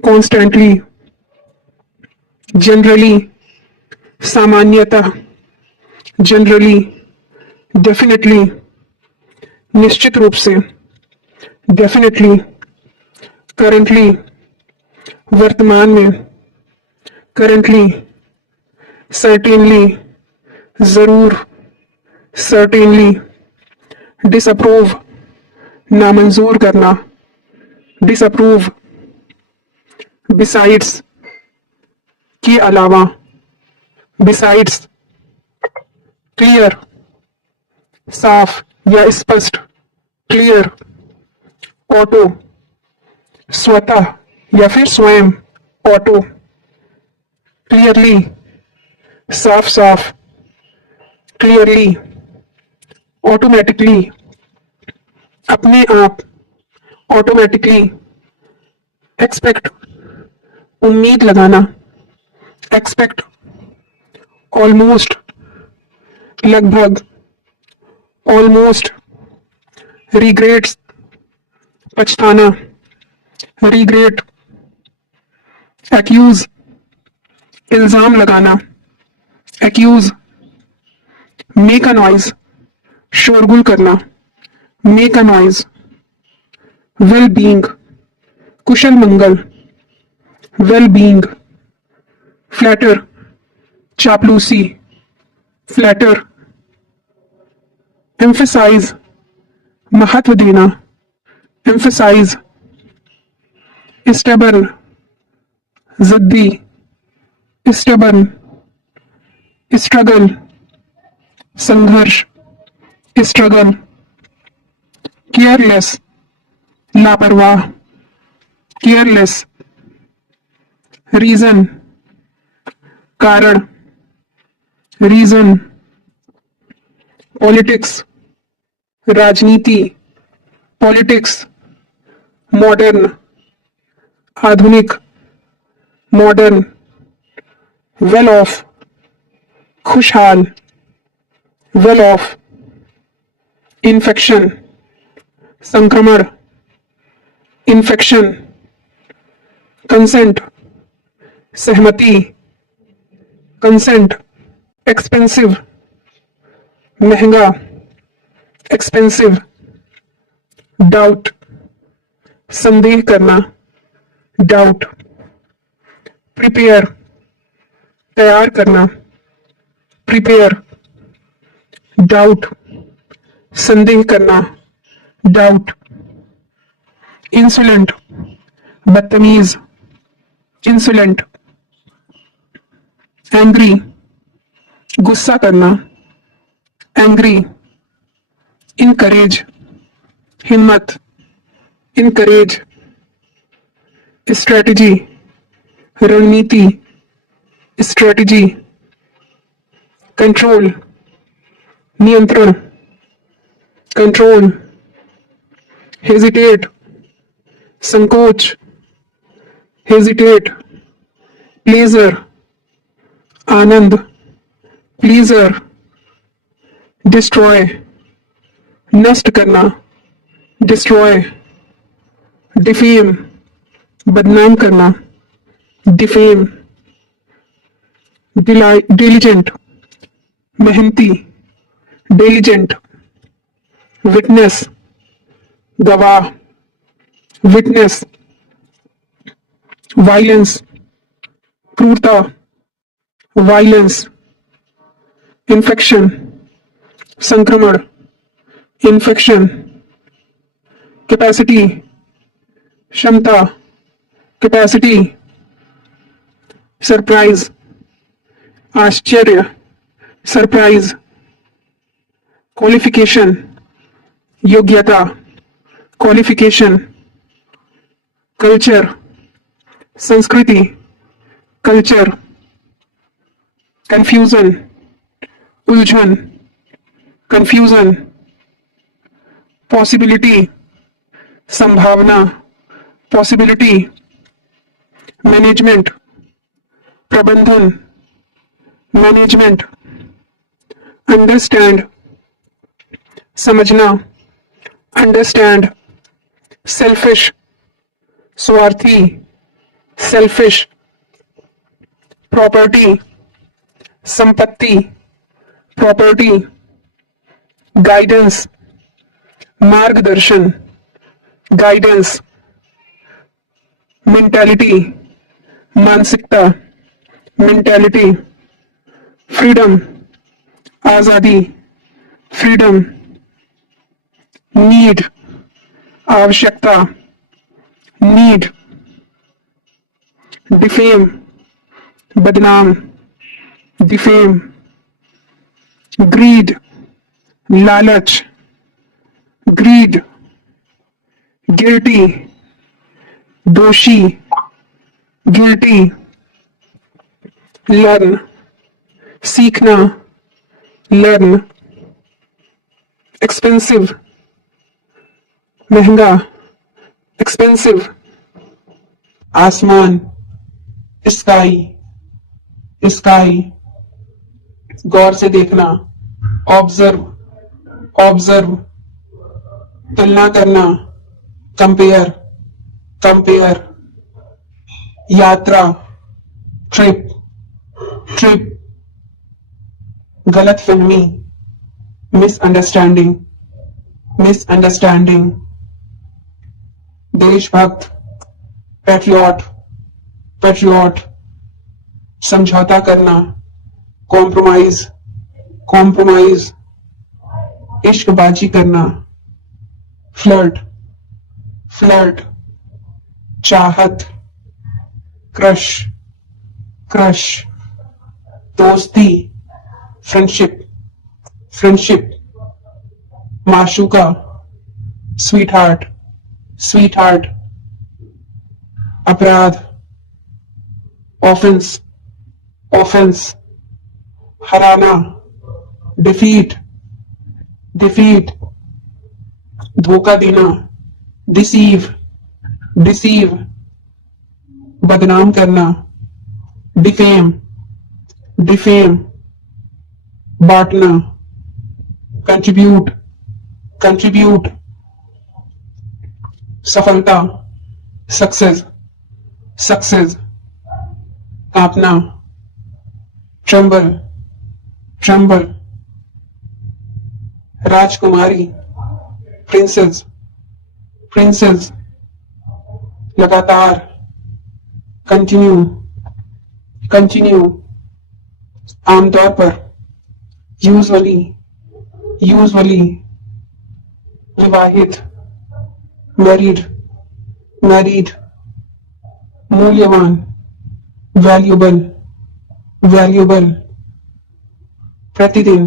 कॉन्स्टेंटली। जनरली, सामान्यतः, जनरली। डेफिनेटली, निश्चित रूप से, डेफिनेटली। करंटली, वर्तमान में, करंटली। सर्टेनली, जरूर, सर्टेनली। डिसअप्रूव, नामंजूर करना, डिसअप्रूव। बिसाइड्स, के अलावा, बिसाइड्स। क्लियर, साफ या स्पष्ट, क्लियर। ऑटो, स्वतः या फिर स्वयं, ऑटो। क्लियरली, साफ साफ, क्लियरली। ऑटोमेटिकली, अपने आप, ऑटोमेटिकली। एक्सपेक्ट, उम्मीद लगाना, एक्सपेक्ट। ऑलमोस्ट, लगभग, ऑलमोस्ट। रिग्रेट्स, पछताना, रिग्रेट। एक्यूज, इल्जाम लगाना, एक्यूज। मेक अ नॉइज, शोरगुल करना, make a noise. Well being, कुशल मंगल, वेल बीइंग। फ्लैटर, चापलूसी, फ्लैटर। एम्फेसाइज, महत्व देना, एम्फेसाइज। स्टेबल, जिद्दी, स्टेबल। स्ट्रगल, संघर्ष, स्ट्रगल। केयरलेस, लापरवाह, केयरलेस। रीजन, कारण, रीजन। पॉलिटिक्स, राजनीति, पॉलिटिक्स। मॉडर्न, आधुनिक, मॉडर्न। वेल ऑफ, खुशहाल, वेल ऑफ, इन्फेक्शन, संक्रमण, इन्फेक्शन, कंसेंट, सहमति, कंसेंट, एक्सपेंसिव, महंगा, एक्सपेंसिव, डाउट, संदेह करना, डाउट, प्रिपेयर, तैयार करना, प्रिपेयर, डाउट, संदेह करना, डाउट, इंसुलेंट, बदतमीज, इंसुलेंट, एंग्री, गुस्सा करना, एंग्री, इनकरेज, हिम्मत, इनकरेज, स्ट्रेटजी, रणनीति, स्ट्रेटजी, कंट्रोल, नियंत्रण, कंट्रोल, हेजिटेट, संकोच, हेजिटेट, प्लेजर, आनंद, प्लीजर, डिस्ट्रॉय, नष्ट करना, डिस्ट्रॉय, डिफेम, बदनाम करना, डिफेम, डिलीजेंट, मेहनती, डिलीजेंट, विटनेस, गवाह, विटनेस, वायलेंस, क्रूरता, वायलेंस, इन्फेक्शन, संक्रमण, इन्फेक्शन, कैपेसिटी, क्षमता, कैपेसिटी, सरप्राइज, आश्चर्य, सरप्राइज, क्वालिफिकेशन, योग्यता, क्वालिफिकेशन, कल्चर, संस्कृति, कल्चर, कंफ्यूजन, उलझन, कंफ्यूजन, पॉसिबिलिटी, संभावना, पॉसिबिलिटी, मैनेजमेंट, प्रबंधन, मैनेजमेंट, अंडरस्टैंड, समझना, अंडरस्टैंड, सेल्फिश, स्वार्थी, सेल्फिश, प्रॉपर्टी, संपत्ति, प्रॉपर्टी, गाइडेंस, मार्गदर्शन, गाइडेंस, मेंटालिटी, मानसिकता, मेंटालिटी, फ्रीडम, आजादी, फ्रीडम, नीड, आवश्यकता, नीड, डिफेम, बदनाम, डिफेम, ग्रीड, लालच, ग्रीड, गिल्टी, दोषी, गिल्टी, लर्न, सीखना, लर्न, एक्सपेंसिव, महंगा, एक्सपेंसिव, आसमान, स्काई, स्काई, गौर से देखना, ऑब्जर्व, ऑब्जर्व, तुलना करना, कंपेयर, कंपेयर, यात्रा, ट्रिप, ट्रिप, गलतफहमी, मिसअंडरस्टैंडिंग, मिसअंडरस्टैंडिंग, देशभक्त, पैट्रियट, पैट्रियट, समझौता करना, कॉम्प्रोमाइज, कॉम्प्रोमाइज, इश्कबाजी करना, फ्लर्ट, फ्लर्ट, चाहत, क्रश, क्रश, दोस्ती, फ्रेंडशिप, फ्रेंडशिप, माशूका, स्वीट हार्ट, स्वीट हार्ट, अपराध, ऑफेंस, ऑफेंस, हराना, डिफीट, डिफीट, धोखा देना, डिसीव, डिसीव, बदनाम करना, डिफेम, डिफेम, बांटना, कंट्रीब्यूट, कंट्रीब्यूट, सफलता, सक्सेस, सक्सेस, कांपना, ट्रम्बल, ट्रम्बल, राजकुमारी, प्रिंसेस, प्रिंसेस, लगातार, कंटिन्यू, कंटिन्यू, आमतौर पर, यूजुअली, यूजुअली, विवाहित, मैरिड, मैरिड, मूल्यवान, वैल्यूबल, वैल्यूबल, प्रतिदिन,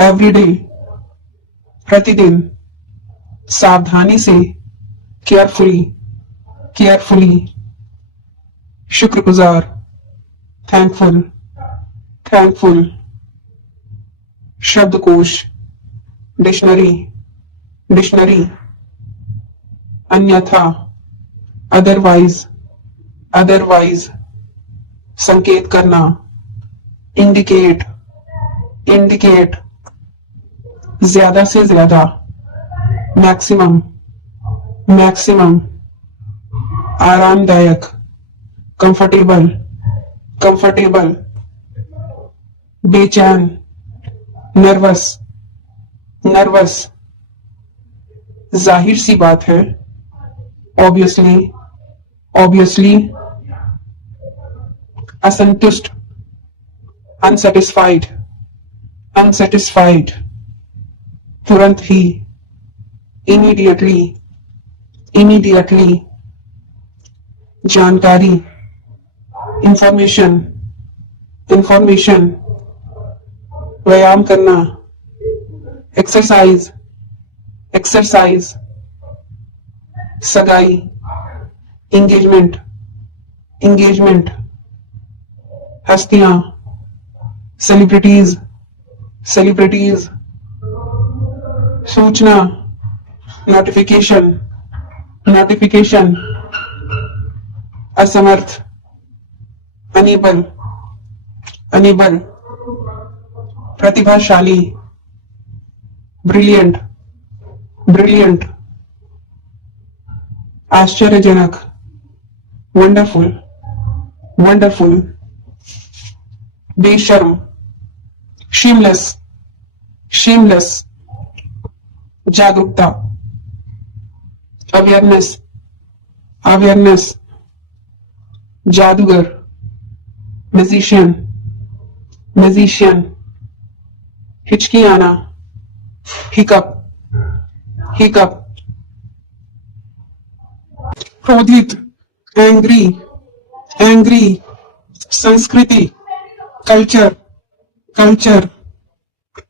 एवरीडे, प्रतिदिन, सावधानी से, केयरफुली, केयरफुली, शुक्रगुजार, थैंकफुल, थैंकफुल, शब्दकोश, डिक्शनरी, डिक्शनरी, अन्यथा, अदरवाइज, अदरवाइज, संकेत करना, इंडिकेट, इंडिकेट, ज्यादा से ज्यादा, मैक्सिमम, मैक्सिमम, आरामदायक, कंफर्टेबल, कंफर्टेबल, बेचैन, नर्वस, नर्वस, जाहिर सी बात है, ऑब्वियसली, ऑब्वियसली, असंतुष्ट, अनसेटिस्फाइड, अनसेटिस्फाइड, तुरंत ही, इमीडिएटली, इमीडिएटली, जानकारी, इंफॉर्मेशन, इंफॉर्मेशन, व्यायाम करना, एक्सरसाइज, एक्सरसाइज, सगाई, इंगेजमेंट, इंगेजमेंट, हस्तियां, सेलिब्रिटीज, सेलिब्रिटीज, सूचना, नोटिफिकेशन, नोटिफिकेशन, असमर्थ, अनेबल, अनेबल, प्रतिभाशाली, ब्रिलियंट, ब्रिलियंट, आश्चर्यजनक, वंडरफुल, वंडरफुल, बेशर्म, शेमलेस, शेमलेस, जागरूकता, अवेयरनेस, अवेयरनेस, जादूगर, मैजिशियन, मैजिशियन, हिचकी आना, हिकअप, हिकअप, क्रोधित, एंग्री, एंग्री, संस्कृति, कल्चर, कल्चर,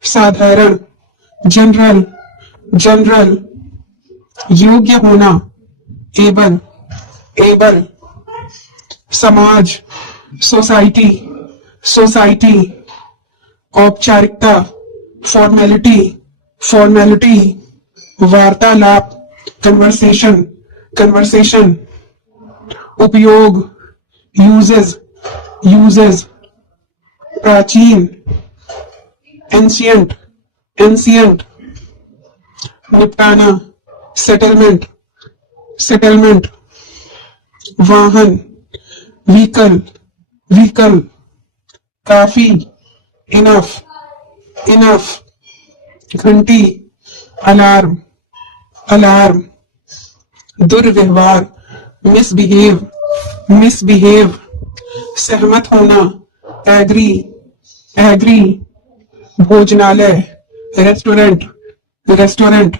साधारण, जनरल, जनरल, योग्य होना, एबल, एबल, समाज, सोसाइटी, सोसाइटी, औपचारिकता, फॉर्मेलिटी, फॉर्मेलिटी, वार्तालाप, कन्वर्सेशन, कन्वर्सेशन, उपयोग, यूजेस, यूजेस, प्राचीन, एंशियंट, एंशियंट, निपटाना, सेटलमेंट, सेटलमेंट, वाहन, व्हीकल, व्हीकल, काफी, इनफ, इनफ, घंटी, अलार्म, अलार्म, दुर्व्यवहार, मिसबिहेव, मिसबिहेव, सहमत होना, एग्री, एग्री, भोजनालय, रेस्टोरेंट, रेस्टोरेंट,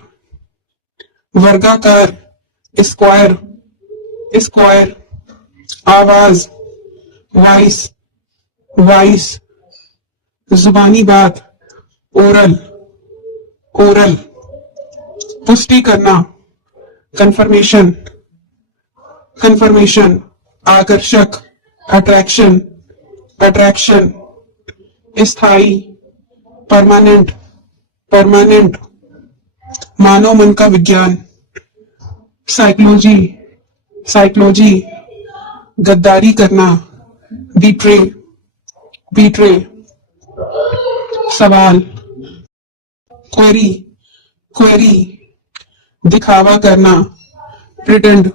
वर्गाकार, स्क्वायर, स्क्वायर, आवाज, वॉइस, वॉइस, जुबानी बात, ओरल, ओरल, पुष्टि करना, कंफर्मेशन, कंफर्मेशन, आकर्षक, अट्रैक्शन, अट्रैक्शन, स्थायी, परमानेंट, परमानेंट, मानव मन का विज्ञान, साइकोलॉजी, साइकोलॉजी, गद्दारी करना, बीट्रे, बीट्रे, सवाल, क्वेरी, क्वेरी, दिखावा करना, प्रिटेंड,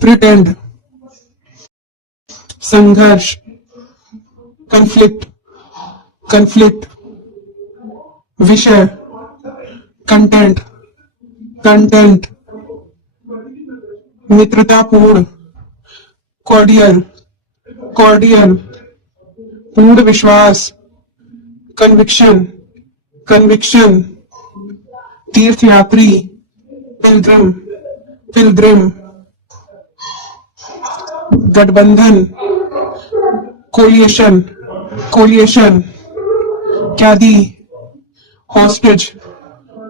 प्रिटेंड, संघर्ष, कन्फ्लिक्ट, कन्फ्लिक्ट, विषय, कंटेंट, कंटेंट, मित्रतापूर्ण, कॉर्डियल, कॉर्डियल, पूर्ण विश्वास, कन्विक्शन, कन्विक्शन, तीर्थयात्री, पिलग्रिम, पिलग्रिम, गठबंधन, कोलिएशन, कोलिएशन, कैदी, हॉस्टेज,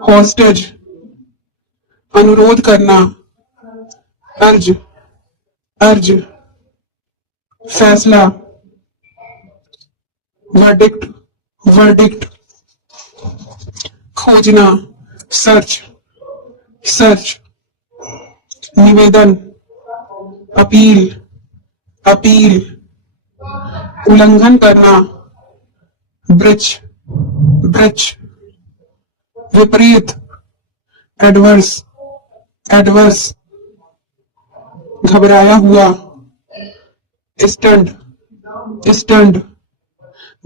हॉस्टेज, अनुरोध करना, अर्ज, अर्ज, फैसला, वर्डिक्ट, वर्डिक्ट, खोजना, सर्च, सर्च, निवेदन, अपील, अपील, उल्लंघन करना, ब्रिच, ब्रिच, विपरीत, एडवर्स, एडवर्स, घबराया हुआ, स्टंट, स्टंट,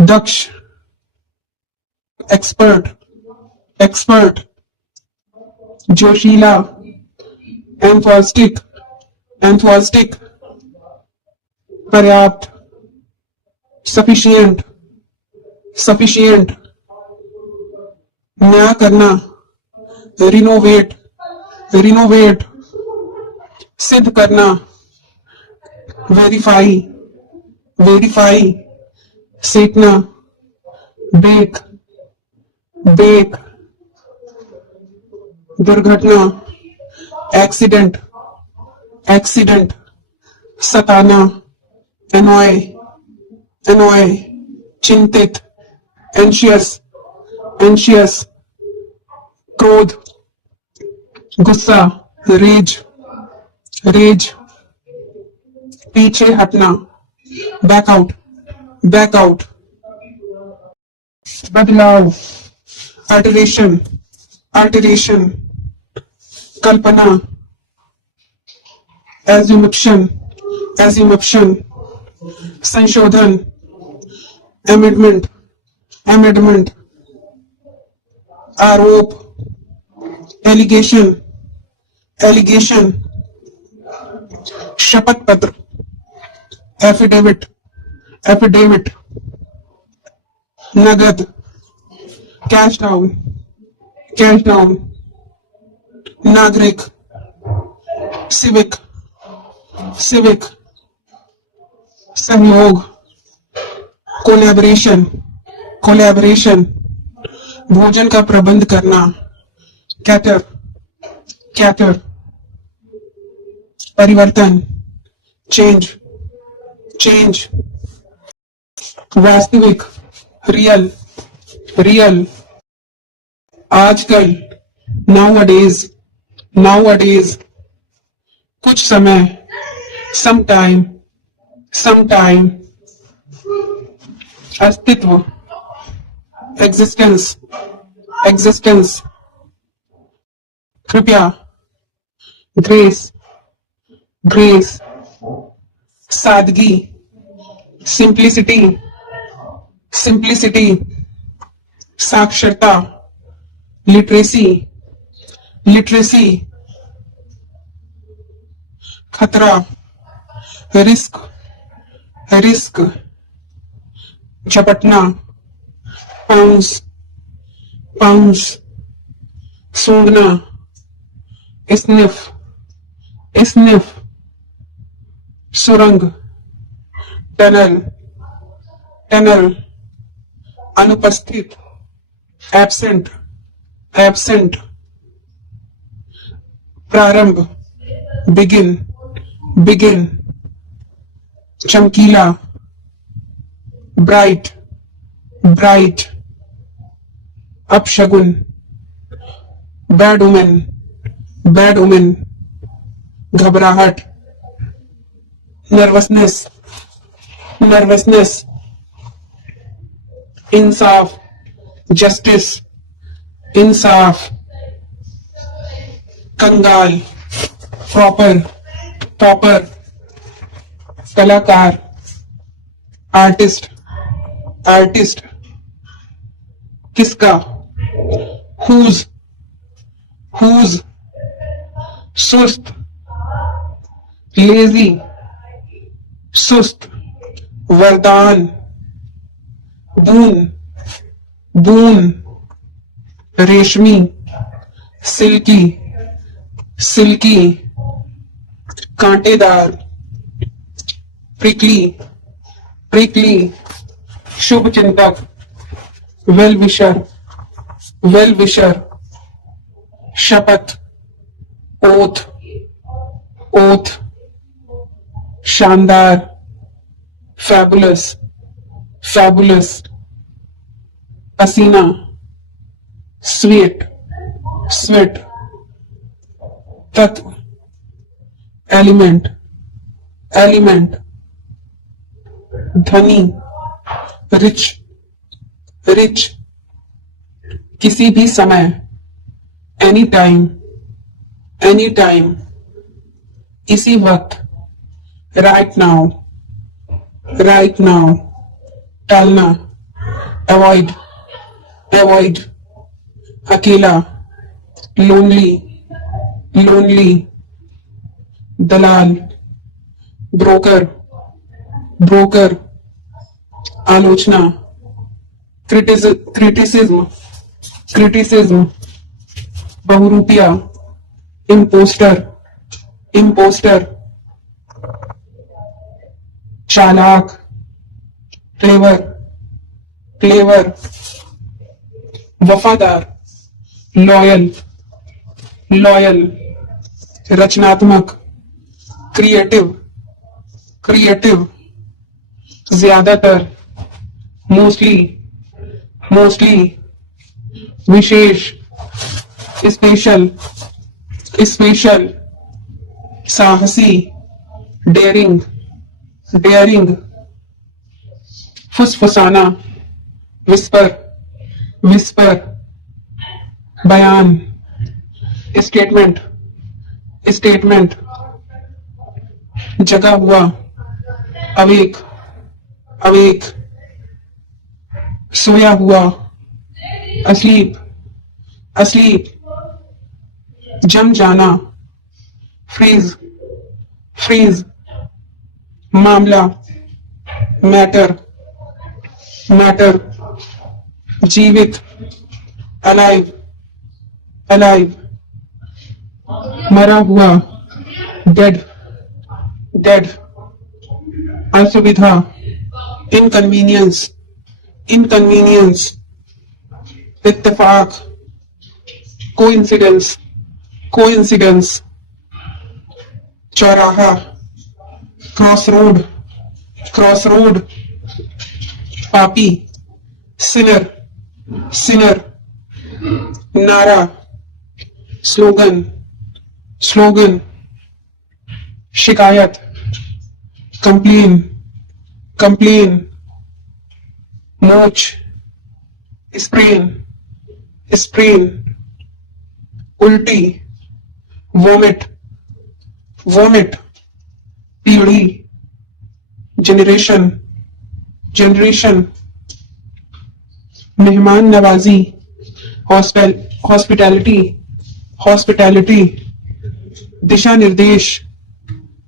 दक्ष, एक्सपर्ट, एक्सपर्ट, जोशीला, एंथोस्टिक, एंथोस्टिक, पर्याप्त, सफिशिएंट, सफिशिएंट, न्याय करना, रिनोवेट, रिनोवेट, सिद्ध करना, वेरीफाई, वेरीफाई, सेकना, बेक, बेक, दुर्घटना, एक्सीडेंट, एक्सीडेंट, सताना, एनॉय, एनॉय, चिंतित, एंशियस, एंशियस, क्रोध, गुस्सा, रेज, रेज, पीछे हटना, बैकआउट, बैकआउट, बदलाव, अल्टरेशन, अल्टरेशन, कल्पना, एज्यूम्पशन, एज्यूम्पशन, संशोधन, एमेंडमेंट, एमेंडमेंट, आरोप, एलिगेशन, एलिगेशन, शपथ पत्र, एफिडेविट, एफिडेविट, नगद, कैश डाउन, कैश डाउन, नागरिक, सिविक, सिविक, सहयोग, कोलैबोरेशन, कोलैबोरेशन, भोजन का प्रबंध करना, कैटर, कैटर, परिवर्तन, चेंज, चेंज, वास्तविक, रियल, रियल, आजकल, नाउअडेज, नाउअडेज, कुछ समय, सम टाइम, सम टाइम, अस्तित्व, एग्जिस्टेंस, एग्जिस्टेंस, कृपया, ग्रेस, ग्रेस, सादगी, सिंप्लिसिटी, सिंप्लिसिटी, साक्षरता, लिटरेसी, लिटरेसी, खतरा, रिस्क, रिस्क, झपटना, पाउंस, पाउंस, सूंघना, स्निफ, स्निफ, सुरंग, टनल, टनल, अनुपस्थित, एब्सेंट, एब्सेंट, प्रारंभ, बिगिन, बिगिन, चमकीला, ब्राइट, ब्राइट, अपशगुन, बैड वुमेन, बैड वुमेन, घबराहट, नर्वसनेस, नर्वसनेस, इंसाफ, जस्टिस, इंसाफ, कंगाल, प्रॉपर, टॉपर, कलाकार, आर्टिस्ट, आर्टिस्ट, किसका, हुज, हुज, सुस्त, लेजी, सुस्त, वरदान, बून, बून, रेशमी, सिल्की, सिल्की, कांटेदार, प्रिकली, प्रिकली, शुभ चिंतक, वेल विशर, वेल विशर, शपथ, ओथ, ओथ, शानदार, फैबुलस, फैबुलस, पसीना, स्वीट, स्वीट, तत्व, एलिमेंट, एलिमेंट, धनी, रिच, रिच, किसी भी समय, एनी टाइम, एनी टाइम, इसी वक्त, राइट नाउ, राइट नाउ, टालना, अवॉइड, अवॉइड, अकेला, लोनली, लोनली, दलाल, ब्रोकर, ब्रोकर, आलोचना, क्रिटिसिज्म, क्रिटिसिज्म, बहुरूपिया, इम्पोस्टर, इम्पोस्टर, चालाक, क्लेवर, क्लेवर, वफादार, लॉयल, लॉयल, रचनात्मक, क्रिएटिव, क्रिएटिव, ज्यादातर, मोस्टली, मोस्टली, विशेष, स्पेशल, स्पेशल, साहसी, डेयरिंग, डेयरिंग, फुसफुसाना, विस्पर, विस्पर, बयान, स्टेटमेंट, स्टेटमेंट, जगा हुआ, अवेक, अवेक, सोया हुआ, अस्लीप, अस्लीप, जम जाना, फ्रीज, फ्रीज, मामला, मैटर, मैटर, जीवित, अलाइव, अलाइव, मरा हुआ, डेड, डेड, असुविधा, इनकन्वीनियंस, इनकन्वीनियंस, इत्तेफाक, कोइंसिडेंस, कोइंसिडेंस, चौराहा, क्रॉस रोड, क्रॉस रोड, पापी, सिनर, सिनर, नारा, स्लोगन, स्लोगन, शिकायत, कंप्लेन, कंप्लेन, मोच, स्प्रेन, स्प्रेन, उल्टी, वोमिट, वोमिट, पीढ़ी, जनरेशन, जनरेशन, मेहमान नवाजी, हॉस्पिटैलिटी, हॉस्पिटैलिटी, दिशा निर्देश,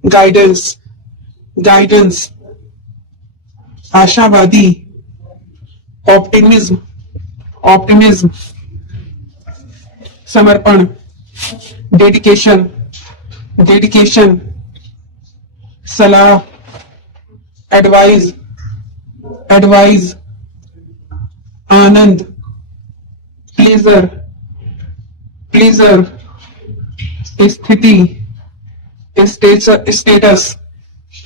गाइडेंस, गाइडेंस, आशावादी, ऑप्टिमिज्म, ऑप्टिमिज्म, समर्पण, डेडिकेशन, डेडिकेशन, सलाह, एडवाइज, एडवाइज, आनंद, प्लेजर, प्लेजर, स्थिति, स्टेटस,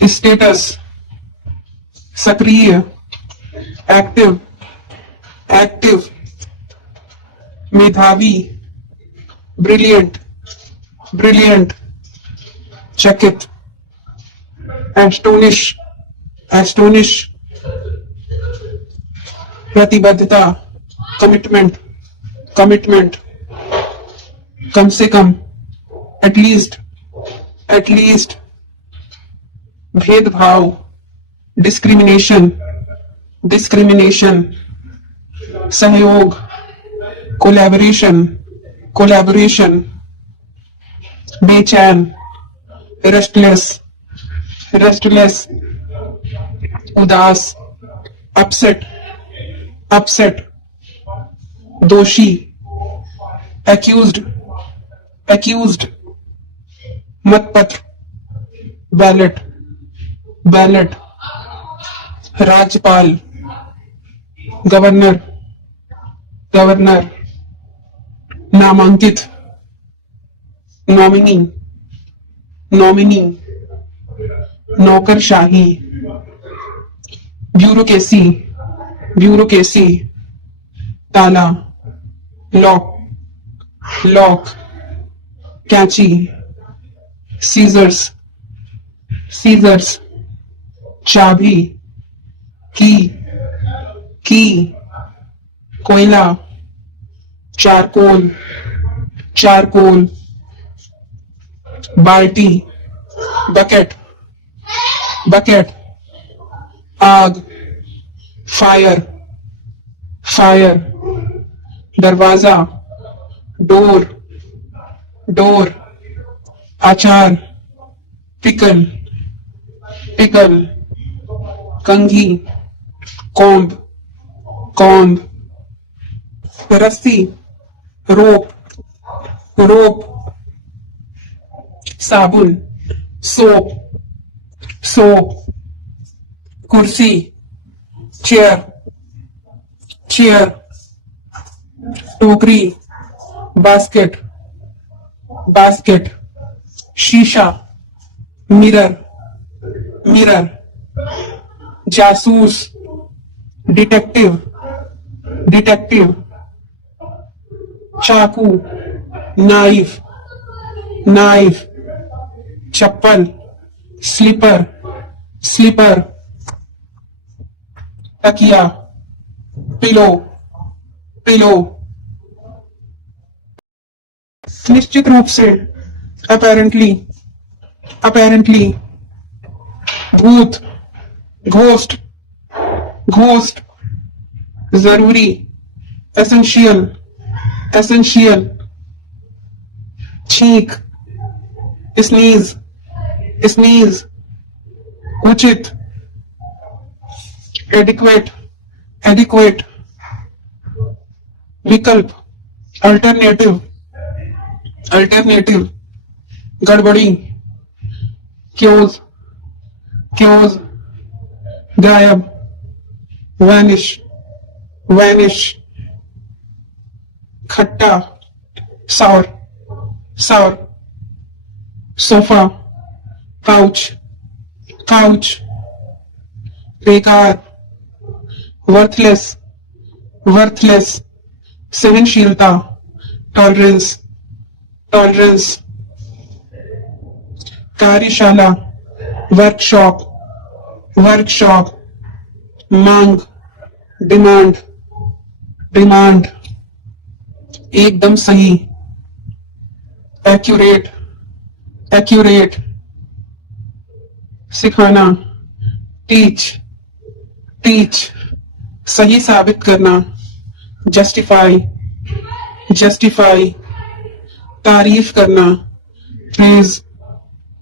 स्टेटस, सक्रिय, एक्टिव, एक्टिव, मेधावी, ब्रिलियंट, ब्रिलियंट, चकित, एस्टोनिश, एस्टोनिश, प्रतिबद्धता, कमिटमेंट, कमिटमेंट, कम से कम, एटलीस्ट, एटलीस्ट, भेदभाव, डिस्क्रिमिनेशन, डिस्क्रिमिनेशन, सहयोग, कोलैबोरेशन, कोलैबोरेशन, बेचैन, रेस्टलेस, रेस्टलेस, उदास, अपसेट, अपसेट, दोषी, एक्यूज्ड, एक्यूज्ड, मतपत्र, बैलेट, बैलेट, राज्यपाल, गवर्नर, गवर्नर, नामांकित, नॉमिनी, नॉमिनी, नौकरशाही, ब्यूरोक्रेसी, ब्यूरोक्रेसी, ताला, लॉक, लॉक, कैंची, सीजर्स, सीजर्स, चाबी, की, कोयला, चारकोल, चारकोल, बाल्टी, बकेट, बकेट, आग, फायर, फायर, दरवाजा, डोर, डोर, आचार, पिकल, पिकल, कंघी, कॉम्ब, कॉम्ब, रस्सी, रोप, रोप, साबुन, सोप, सोप, कुर्सी, चेयर, चेयर, टोकरी, बास्केट, बास्केट, शीशा, मिरर, मिरर, जासूस, डिटेक्टिव, डिटेक्टिव, चाकू, नाइफ, नाइफ, चप्पल, स्लीपर, स्लीपर, तकिया, पिलो, पिलो, निश्चित रूप से, अपेरेंटली, अपेरेंटली, भूत, घोस्ट, घोस्ट, जरूरी, एसेंशियल, एसेंशियल, छींक, स्नीज, स्नीज, उचित, एडिक्वेट, एडिक्वेट, विकल्प, अल्टरनेटिव, अल्टरनेटिव, गड़बड़ी, क्योज, क्योज, गायब, वैनिश, वैनिश, खट्टा, सावर, सावर, सोफा, काउच, काउच, बेकार, वर्थलेस, वर्थलेस, सहनशीलता, टॉलरेंस, टॉलरेंस, कार्यशाला, वर्कशॉप, वर्कशॉप, मांग, डिमांड, डिमांड, एकदम सही, एक्यूरेट, एक्यूरेट, सिखाना, टीच, टीच, सही साबित करना, जस्टिफाई, जस्टिफाई, तारीफ करना, प्रेज,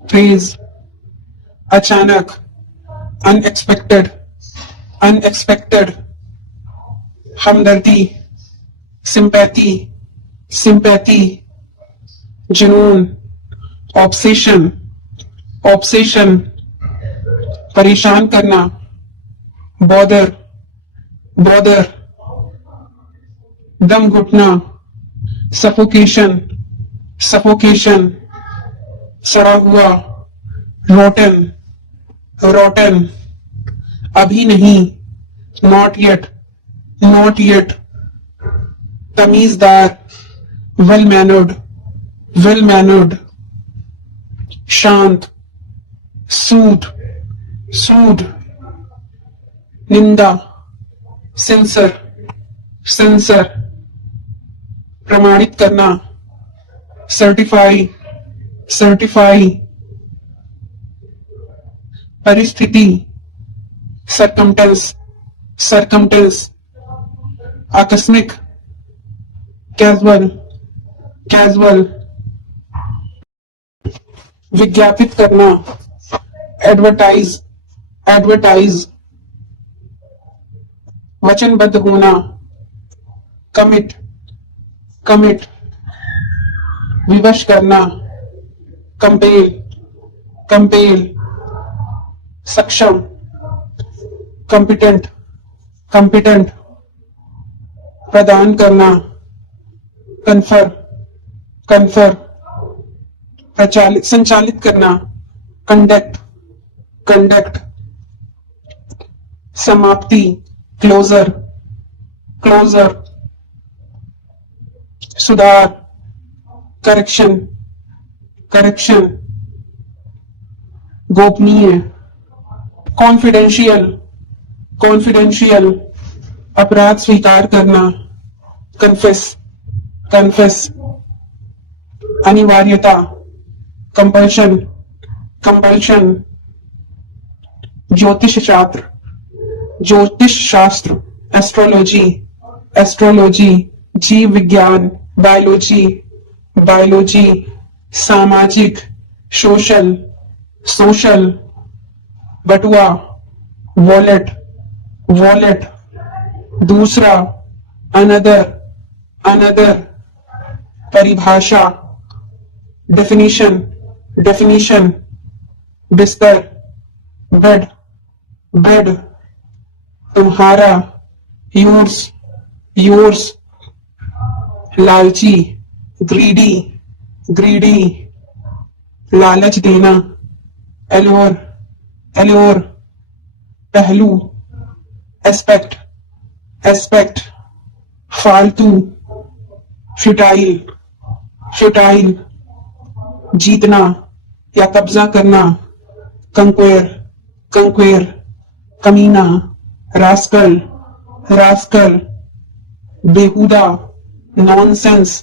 प्रेज, अचानक, अनएक्सपेक्टेड, अनएक्सपेक्टेड, हमदर्दी, सिंपैथी, सिंपैथी, जुनून, ऑब्सेशन, ऑब्सेशन, परेशान करना, बॉदर, बॉदर, दम घुटना, सफोकेशन, सफोकेशन, सड़ा हुआ, रोटन, रोटन, अभी नहीं, नॉट येट, नॉट येट, तमीजदार, वेल मैनर्ड, वेल मैनर्ड, शांत, सूद, सूद, निंदा, सेंसर, सेंसर, प्रमाणित करना, सर्टिफाई, सर्टिफाई, परिस्थिति, सरकमटेंस, सरकमटेंस, आकस्मिक, कैजुअल, कैजुअल, विज्ञापित करना, एडवर्टाइज, एडवर्टाइज, वचनबद्ध होना, कमिट, कमिट, विवश करना, कंपेल, कंपेल, सक्षम, कंपिटेंट, कंपिटेंट, प्रदान करना, कन्फर, कन्फर, प्रचालित, संचालित करना, कंडक्ट, कंडक्ट, समाप्ति, क्लोजर, क्लोजर, सुधार, करेक्शन, करेक्शन, गोपनीय, कॉन्फिडेंशियल, कॉन्फिडेंशियल, अपराध स्वीकार करना, कन्फेस, कन्फेस, अनिवार्यता, कंपल्शन, कंपल्शन, ज्योतिष शास्त्र, ज्योतिष शास्त्र, एस्ट्रोलॉजी, एस्ट्रोलॉजी, जीव विज्ञान, बायोलॉजी, बायोलॉजी, सामाजिक, सोशल, सोशल, बटुआ, वॉलेट, वॉलेट, दूसरा, अनदर, अनदर, परिभाषा, डेफिनेशन, डेफिनेशन, बिस्तर, बेड, बेड, तुम्हारा, योर्स, योर्स, लालची, ग्रीडी, ग्रीडी, लालच देना, एलोर, एलोर, पहलू, एस्पेक्ट, एस्पेक्ट, फालतू, फ्यूटाइल, फ्यूटाइल, जीतना या कब्जा करना, कंक्वेयर, कंक्वेयर, कमीना, रास्कल, रास्कल, बेहुदा, नॉनसेंस,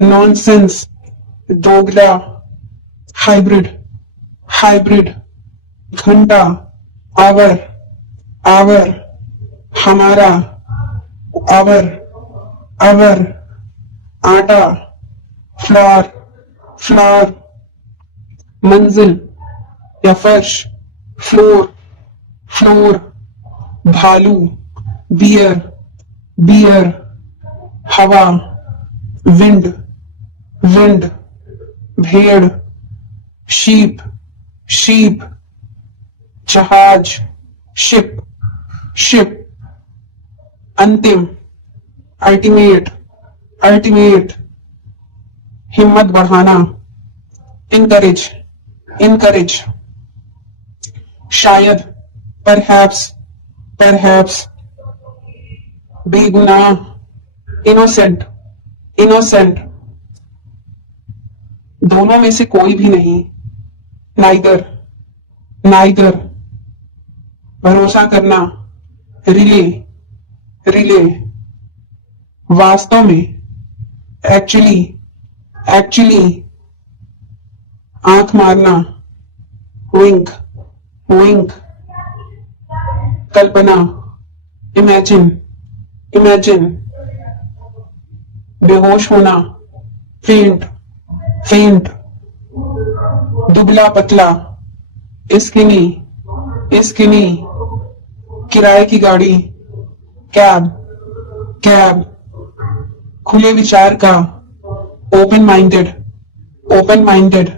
नॉनसेंस, दोगला, हाइब्रिड, हाइब्रिड, घंटा, आवर, आवर, हमारा, आवर, आवर, आटा, फ्लावर, फ्लावर, मंजिल या फर्श, फ्लोर, फ्लोर, भालू, बियर, बियर, हवा, विंड, विंड, भेड़, शीप, शीप, जहाज, शिप, शिप, अंतिम, अल्टीमेट, अल्टीमेट, हिम्मत बढ़ाना, इनकरेज, इनकरेज, शायद, परहैप्स, परहैप्स, बेगुनाह, इनोसेंट, इनोसेंट, दोनों में से कोई भी नहीं, नाइदर, नाइदर, भरोसा करना, रिले, रिले, वास्तव में, एक्चुअली, एक्चुअली, आंख मारना, विंक, विंक, कल्पना, इमेजिन, इमेजिन, बेहोश होना, फेंट, फेंट, दुबला पतला, स्किनी, स्किनी, किराए की गाड़ी, कैब, कैब, खुले विचार का, ओपन माइंडेड, ओपन माइंडेड,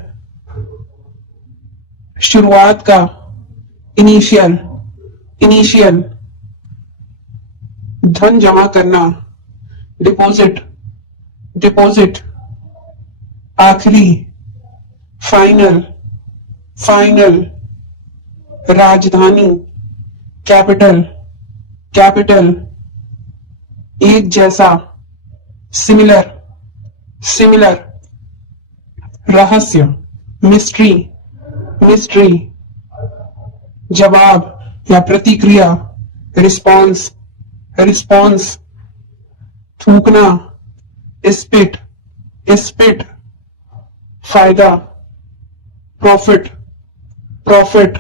शुरुआत का, इनिशियल, इनिशियल, धन जमा करना, डिपॉजिट, डिपॉजिट, आखिरी, फाइनल, फाइनल, राजधानी, कैपिटल, कैपिटल, एक जैसा, सिमिलर, सिमिलर, रहस्य, मिस्ट्री, मिस्ट्री, जवाब या प्रतिक्रिया, रिस्पॉन्स, रिस्पॉन्स, थूकना, स्पिट, स्पिट, फायदा, प्रॉफिट, प्रॉफिट,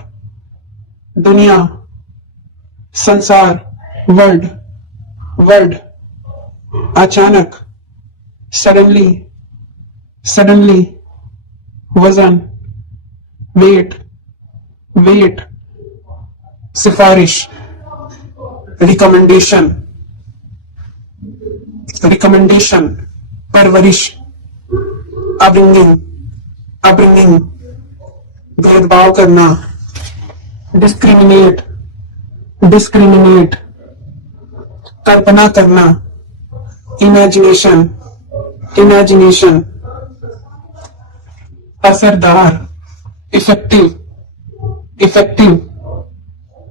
दुनिया, संसार, वर्ल्ड, वर्ल्ड, अचानक, सडनली, सडनली, वजन, वेट, वेट, सिफारिश, रिकमेंडेशन, रिकमेंडेशन, परवरिश, अपब्रिंगिंग, अपब्रिंगिंग, भेदभाव करना, डिस्क्रिमिनेट, डिस्क्रिमिनेट, कल्पना करना, इमेजिनेशन, इमेजिनेशन, असरदार, इफेक्टिव, इफेक्टिव,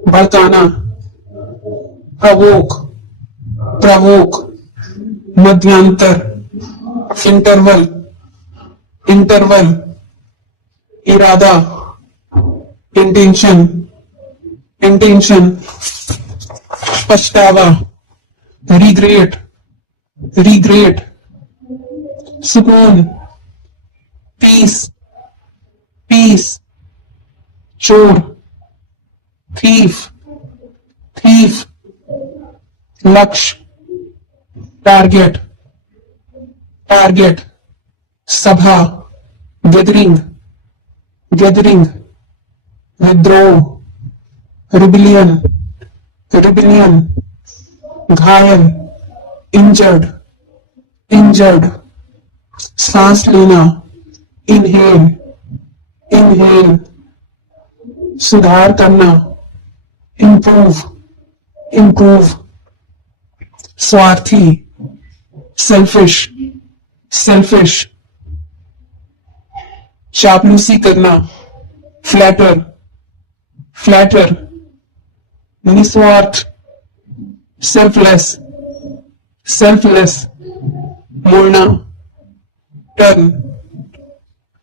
भड़काना, प्रवोक, प्रवोक, मध्यांतर, इंटरवल, इंटरवल, इरादा, इंटेंशन, इंटेंशन, पछतावा, रिग्रेट, रिग्रेट, सुकून, पीस, पीस, चोर, थीफ, थीफ, लक्ष्य, टारगेट, टारगेट, सभा, गैदरिंग, गैदरिंग, विद्रोह, रिबिलियन, रिबिलियन, घायल, इंजर्ड, इंजर्ड, सांस लेना, इनहेल, इनहेल, सुधार करना, इम्प्रूव, इम्प्रूव, स्वार्थी, सेल्फिश, सेल्फिश, चापलूसी करना, फ्लैटर, फ्लैटर, निस्वार्थ, सेल्फलेस, सेल्फलेस, मुड़ना, टर्न,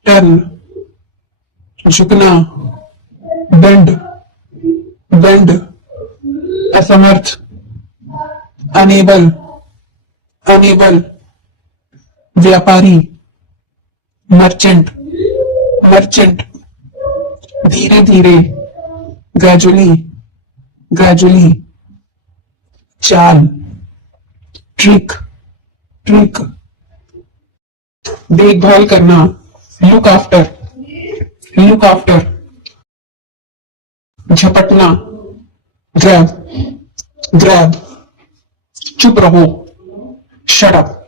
टर्न, झुकना, बेंड, बेंड, असमर्थ, अनेबल, अनेबल, व्यापारी, मर्चेंट, मर्चेंट, धीरे धीरे, ग्रेजुअली, ग्रेजुअली, चाल, ट्रिक, ट्रिक, देखभाल करना, लुक आफ्टर, लुक आफ्टर, झपटना, ग्रैब, ग्रैब, चुप रहो, शट अप,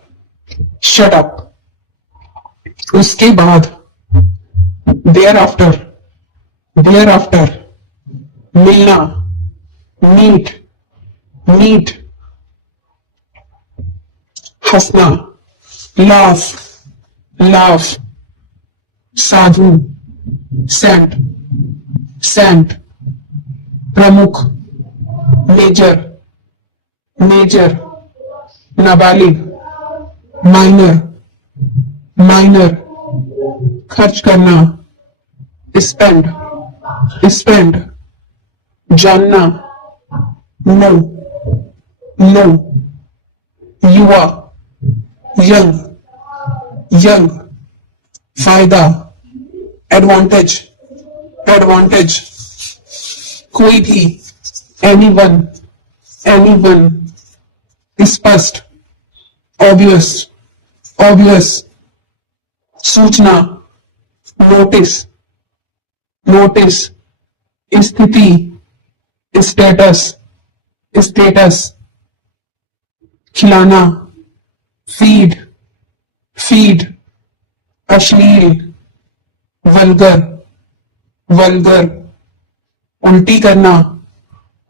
शट अप, उसके बाद, देयर आफ्टर, देयर आफ्टर, मिलना, मीट, मीट, हंसना, लाफ, लाफ, साधु, सेंट, सेंट, प्रमुख, मेजर, मेजर, नाबालिग, माइनर, माइनर, खर्च करना, स्पेंड, स्पेंड, जानना, नो, नो, युवा, यंग, यंग, फायदा, एडवांटेज, एडवांटेज, कोई भी, एनीवन, एनीवन, स्पष्ट, ऑब्वियस, ऑब्वियस, सूचना, नोटिस, नोटिस, स्थिति, स्टेटस, स्टेटस, खिलाना, फीड, फीड, अश्लील, वल्गर, वल्गर, उल्टी करना,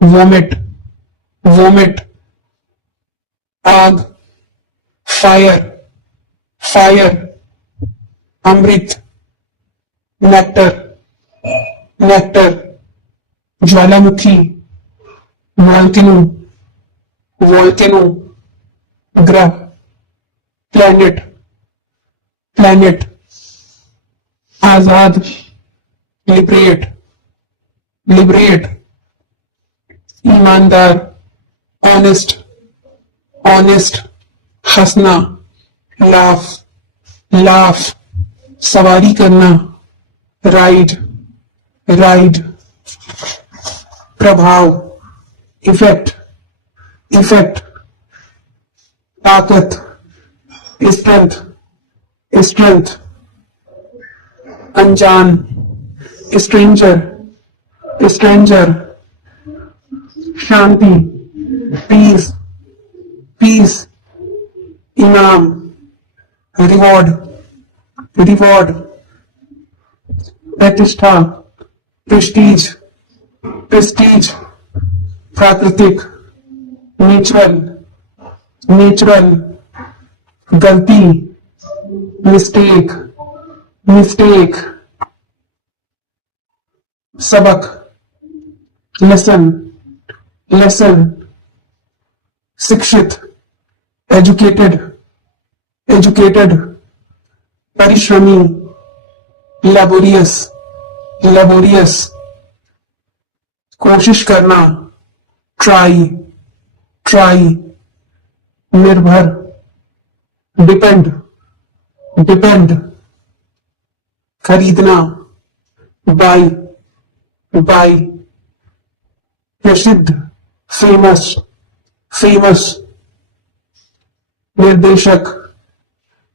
वोमिट, वोमिट, आग, फायर, फायर, अमृत, नेक्टर, नेक्टर, ज्वालामुखी, वॉल्केनो, वॉल्केनो, ग्रह, प्लैनेट, प्लैनेट, आजाद, लिबरेट, लिबरेट, ईमानदार, ऑनेस्ट, ऑनेस्ट, हंसना, लाफ, लाफ, सवारी करना, राइड, राइड, प्रभाव, इफेक्ट, इफेक्ट, ताकत, स्ट्रेंथ, स्ट्रेंथ, अनजान, स्ट्रेंजर, स्ट्रेंजर, शांति, पीस, पीस, इनाम, रिवॉर्ड, रिवॉर्ड, प्रतिष्ठा, प्रेस्टीज, प्रेस्टीज, प्राकृतिक, नेचुरल, नेचुरल, गलती, मिस्टेक, मिस्टेक, सबक, लेसन, लेसन, शिक्षित, एजुकेटेड, एजुकेटेड, परिश्रमी, लेबोरियस, लेबोरियस, कोशिश करना, ट्राई, ट्राई, निर्भर, डिपेंड, डिपेंड, खरीदना, बाई, बाई, प्रसिद्ध, फेमस, फेमस, निर्देशक,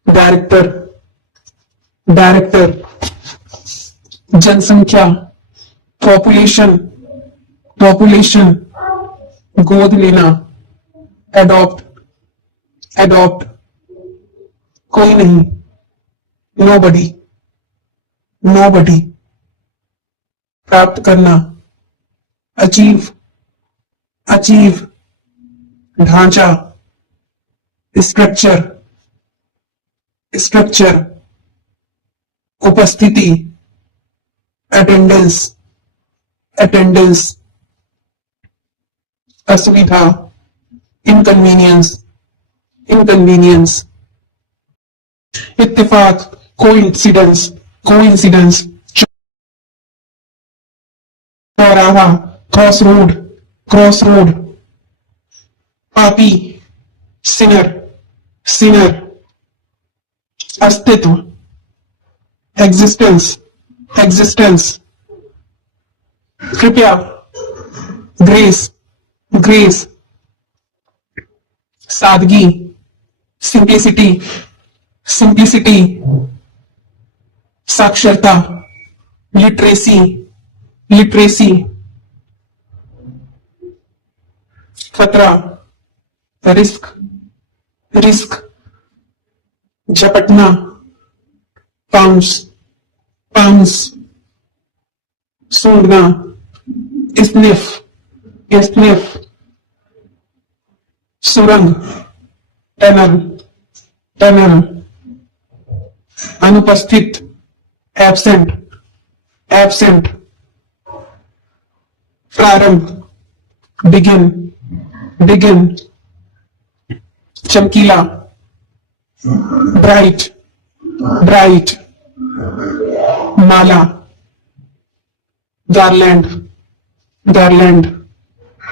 डायरेक्टर, डायरेक्टर, जनसंख्या, पॉपुलेशन, पॉपुलेशन, गोद लेना, एडॉप्ट, एडॉप्ट, कोई नहीं, नोबडी, नोबडी, प्राप्त करना, अचीव, अचीव, ढांचा, स्ट्रक्चर, स्ट्रक्चर, उपस्थिति, अटेंडेंस, अटेंडेंस, असुविधा, इनकन्वीनियंस, इनकन्वीनियंस, इत्तेफाक, कोइंसिडेंस, कोइंसिडेंस, चौराहा, क्रॉस रोड, क्रॉस रोड, पापी, सिनर, सिनर, अस्तित्व, एग्जिस्टेंस, एग्जिस्टेंस, कृपया, ग्रेस, ग्रेस, सादगी, सिंप्लिसिटी, सिंप्लिसिटी, साक्षरता, लिटरेसी, लिटरेसी, खतरा, रिस्क, रिस्क, झपटना, पाउंस, पाउंस, सूंघना, स्निफ, स्निफ, सुरंग, टनल, टनल, अनुपस्थित, एब्सेंट, एब्सेंट, प्रारंभ, बिगिन, बिगिन, चमकीला, ब्राइट, ब्राइट, माला, गारलैंड, गारलैंड,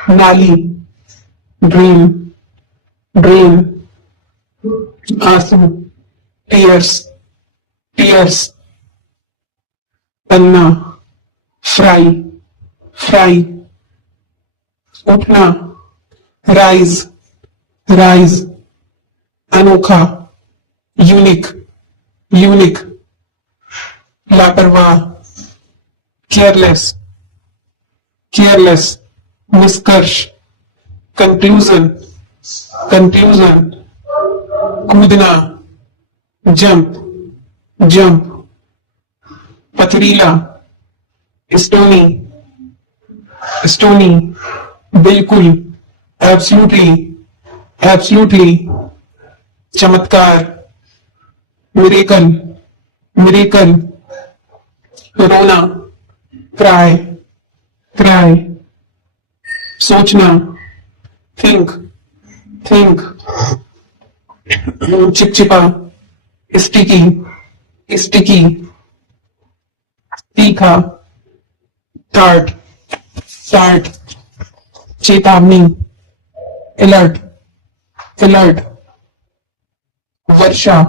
नाली, ड्रीम, ड्रीम, आंसू, टीयर्स, टीयर्स, पन्ना, फ्राई, फ्राई, उठना, राइज, राइज, अनोखा, यूनिक, यूनिक, लापरवाह, केयरलेस, केयरलेस, निष्कर्ष, कंक्लूजन, कंक्लूजन, कूदना, जंप, जंप, पथरीला, स्टोनी, स्टोनी, बिल्कुल, एब्सोल्युटली, एब्सोल्युटली, चमत्कार, मिरेकल, मिरेकल, रोना, क्राई, क्राई, सोचना, थिंक, थिंक, चिपचिपा, स्टिकी, स्टिकी, तीखा, टार्ट, टार्ट, चेतावनी, अलर्ट, अलर्ट, वर्षा,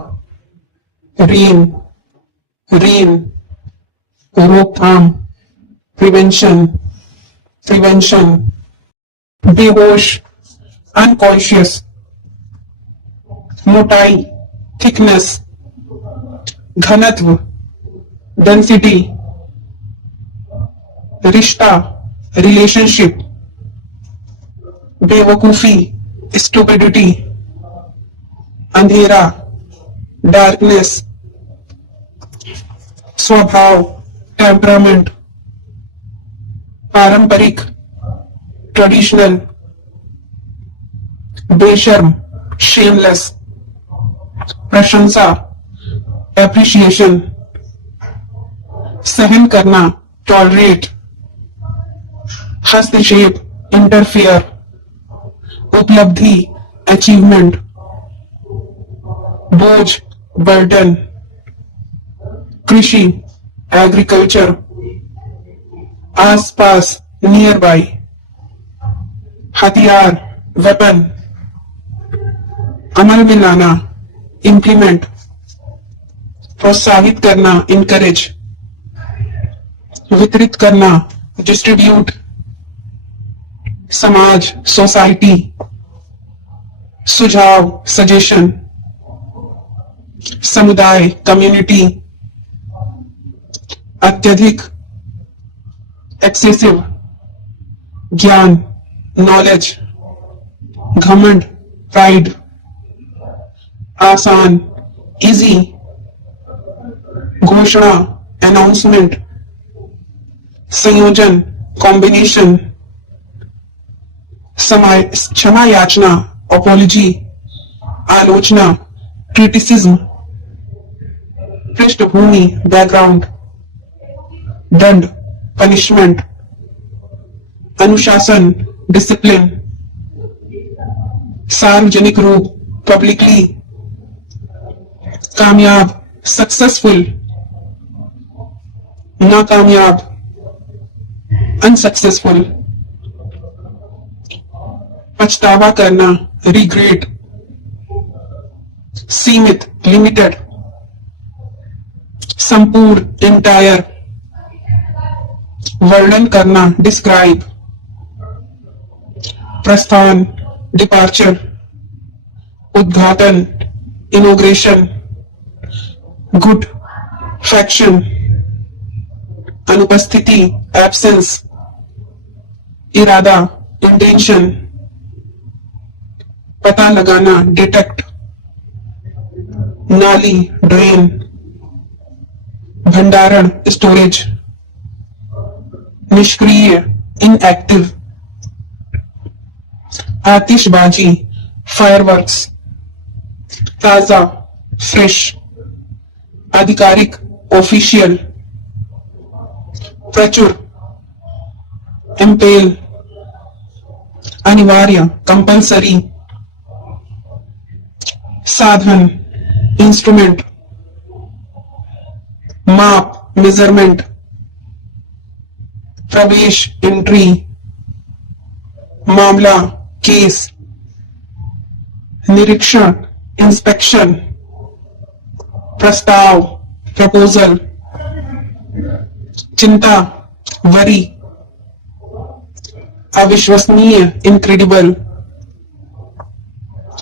रेन, रेन, रोकथाम, प्रिवेंशन, प्रिवेंशन, बेहोश, अनकॉन्शियस, मोटाई, थिकनेस, घनत्व, डेंसिटी, रिश्ता, रिलेशनशिप, बेवकूफी, स्टूपिडिटी, अंधेरा, डार्कनेस, स्वभाव, टेम्परामेंट, पारंपरिक, ट्रेडिशनल, बेशर्म, शेमलेस, प्रशंसा, एप्रिशिएशन, सहन करना, टॉलरेट, हस्तक्षेप, इंटरफियर, उपलब्धि, अचीवमेंट, बोझ, बर्डन, कृषि, एग्रीकल्चर, आसपास, नियर बाय, हथियार, वेपन, अमल में लाना, इंप्लीमेंट, प्रोत्साहित करना, इनकरेज, वितरित करना, डिस्ट्रीब्यूट, समाज, सोसाइटी, सुझाव, सजेशन, समुदाय, कम्युनिटी, अत्यधिक, एक्सेसिव, ज्ञान, नॉलेज, घमंड, प्राइड, आसान, इजी, घोषणा, अनाउंसमेंट, संयोजन, कॉम्बिनेशन, क्षमा याचना, अपॉलॉजी, आलोचना, क्रिटिसिज्म, पृष्ठभूमि, बैकग्राउंड, दंड, पनिशमेंट, अनुशासन, डिसिप्लिन, सार्वजनिक रूप, पब्लिकली, कामयाब, सक्सेसफुल, नाकामयाब, अनसक्सेसफुल, पछतावा करना, रिग्रेट, सीमित, लिमिटेड, संपूर्ण, इंटायर, वर्णन करना, डिस्क्राइब, प्रस्थान, डिपार्चर, उद्घाटन, इनोग्रेशन, गुड, फैक्शन, अनुपस्थिति, एब्सेंस, इरादा, इंटेंशन, पता लगाना, डिटेक्ट, नाली, ड्रेन, भंडारण, स्टोरेज, निष्क्रिय, इनएक्टिव, आतिशबाजी, फायरवर्क्स, ताजा, फ्रेश, आधिकारिक, ऑफिशियल, प्रचुर, इम्पेल, अनिवार्य, कंपल्सरी, साधन, इंस्ट्रूमेंट, माप, मेजरमेंट, प्रवेश, एंट्री, मामला, केस, निरीक्षण, इंस्पेक्शन, प्रस्ताव, प्रपोजल, चिंता, वरी, अविश्वसनीय, इनक्रेडिबल,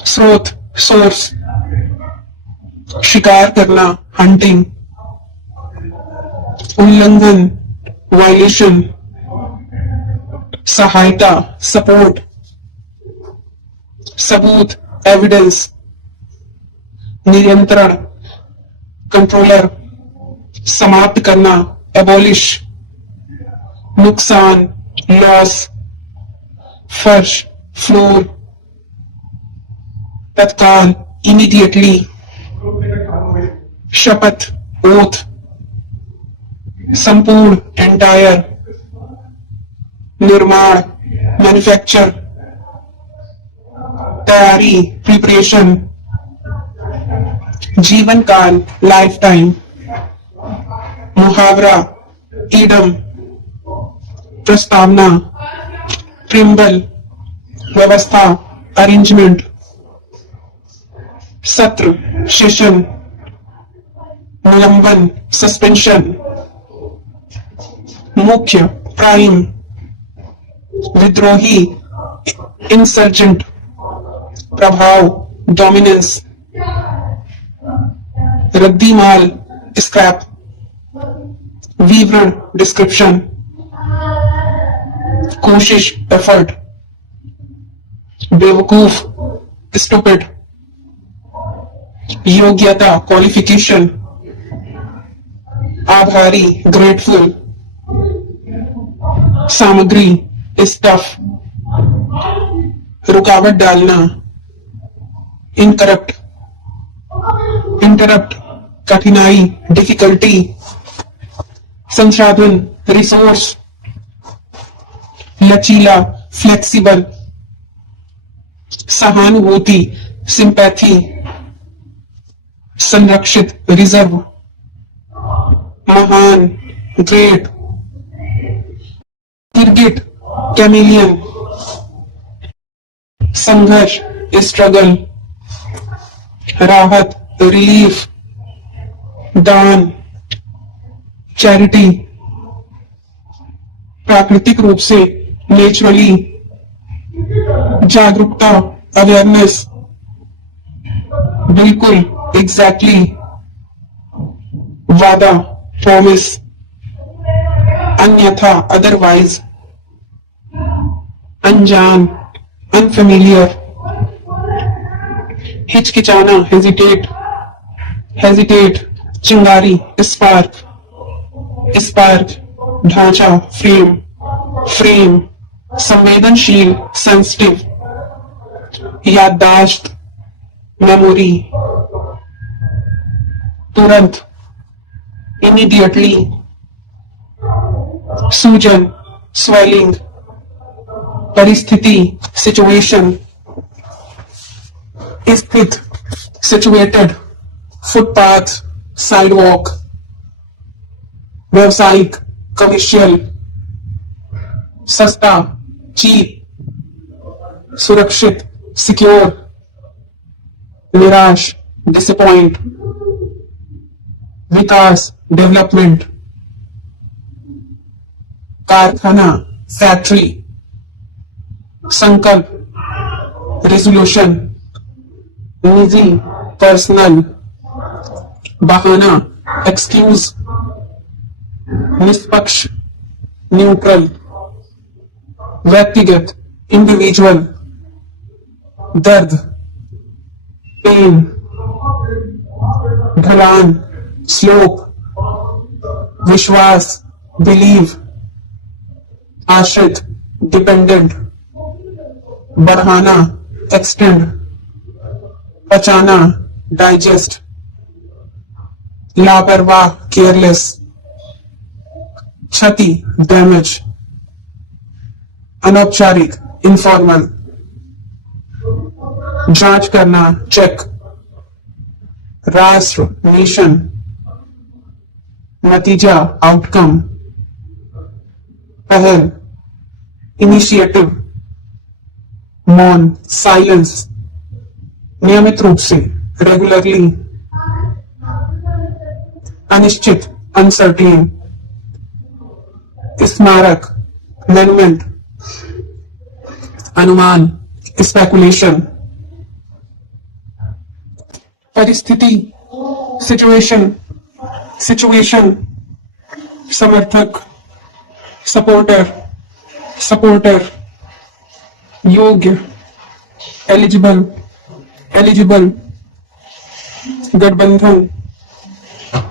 स्रोत, सोर्स, शिकार करना, हंटिंग, उल्लंघन, वायलेशन, सहायता, सपोर्ट, सबूत, एविडेंस, नियंत्रण, कंट्रोलर, समाप्त करना, एबॉलिश, नुकसान, लॉस, फर्श, फ्लोर, तत्काल, इमीडिएटली, शपथ, ओथ, संपूर्ण, एंटायर, निर्माण, मैन्युफैक्चर, तैयारी, प्रिपरेशन, जीवन काल, लाइफ टाइम, मुहावरा, ईडम, प्रस्तावना, प्रिम्बल, व्यवस्था, अरेंजमेंट, सत्र, सेशन, निलंबन, सस्पेंशन, मुख्य, प्राइम, विद्रोही, इंसर्जेंट, प्रभाव, डोमिनेंस, रद्दी माल, स्क्रैप, विवरण, डिस्क्रिप्शन, कोशिश, एफर्ट, बेवकूफ, स्टूपिड, योग्यता, क्वालिफिकेशन, आभारी, ग्रेटफुल, सामग्री, स्टफ, रुकावट डालना, इनकरप्ट, इंटरप्ट, कठिनाई, डिफिकल्टी, संसाधन, रिसोर्स, लचीला, फ्लेक्सिबल, सहानुभूति, सिंपैथी, संरक्षित, रिजर्व, महान, ग्रेट, गिरगिट, कैमिलियन, संघर्ष, स्ट्रगल, राहत, रिलीफ, दान, चैरिटी, प्राकृतिक रूप से, नेचुरली, जागरूकता, अवेयरनेस, बिल्कुल, एग्जैक्टली, वादा, प्रॉमिस, अन्यथा, अदरवाइज, अनजान, अनफेमिलियर, हिचकिचाना, हेजिटेट, हेजिटेट, चिंगारी, स्पार्क, स्पार्क, ढांचा, फ्रेम, फ्रेम, संवेदनशील, सेंसिटिव, याददाश्त, मेमोरी, तुरंत, इमीडिएटली, सूजन, स्वेलिंग, परिस्थिति, सिचुएशन, स्थित, सिचुएटेड, फुटपाथ, साइडवॉक, व्यवसायिक, कमर्शियल, सस्ता, चीप, सुरक्षित, सिक्योर, निराश, डिसअपॉइंट, विकास, डेवलपमेंट, कारखाना, फैक्ट्री, संकल्प, रेजोल्यूशन, निजी, पर्सनल, बहाना, एक्सक्यूज, निष्पक्ष, न्यूट्रल, व्यक्तिगत, इंडिविजुअल, दर्द, पेन, ढलान, स्लोप, विश्वास, बिलीव, आश्रित, डिपेंडेंट, बढ़ाना, एक्सटेंड, पचाना, डाइजेस्ट, लापरवाह, केयरलेस, क्षति, डैमेज, अनौपचारिक, इनफॉर्मल, जांच करना, चेक, राष्ट्र, नेशन, नतीजा, आउटकम, पहल, इनिशिएटिव, मौन, साइलेंस, नियमित रूप से, रेगुलरली, अनिश्चित, अनसर्टेन, स्मारक, मोन्यूमेंट, अनुमान, स्पेकुलेशन, परिस्थिति, सिचुएशन, सिचुएशन, समर्थक, सपोर्टर, सपोर्टर, योग्य, एलिजिबल, एलिजिबल, गठबंधन,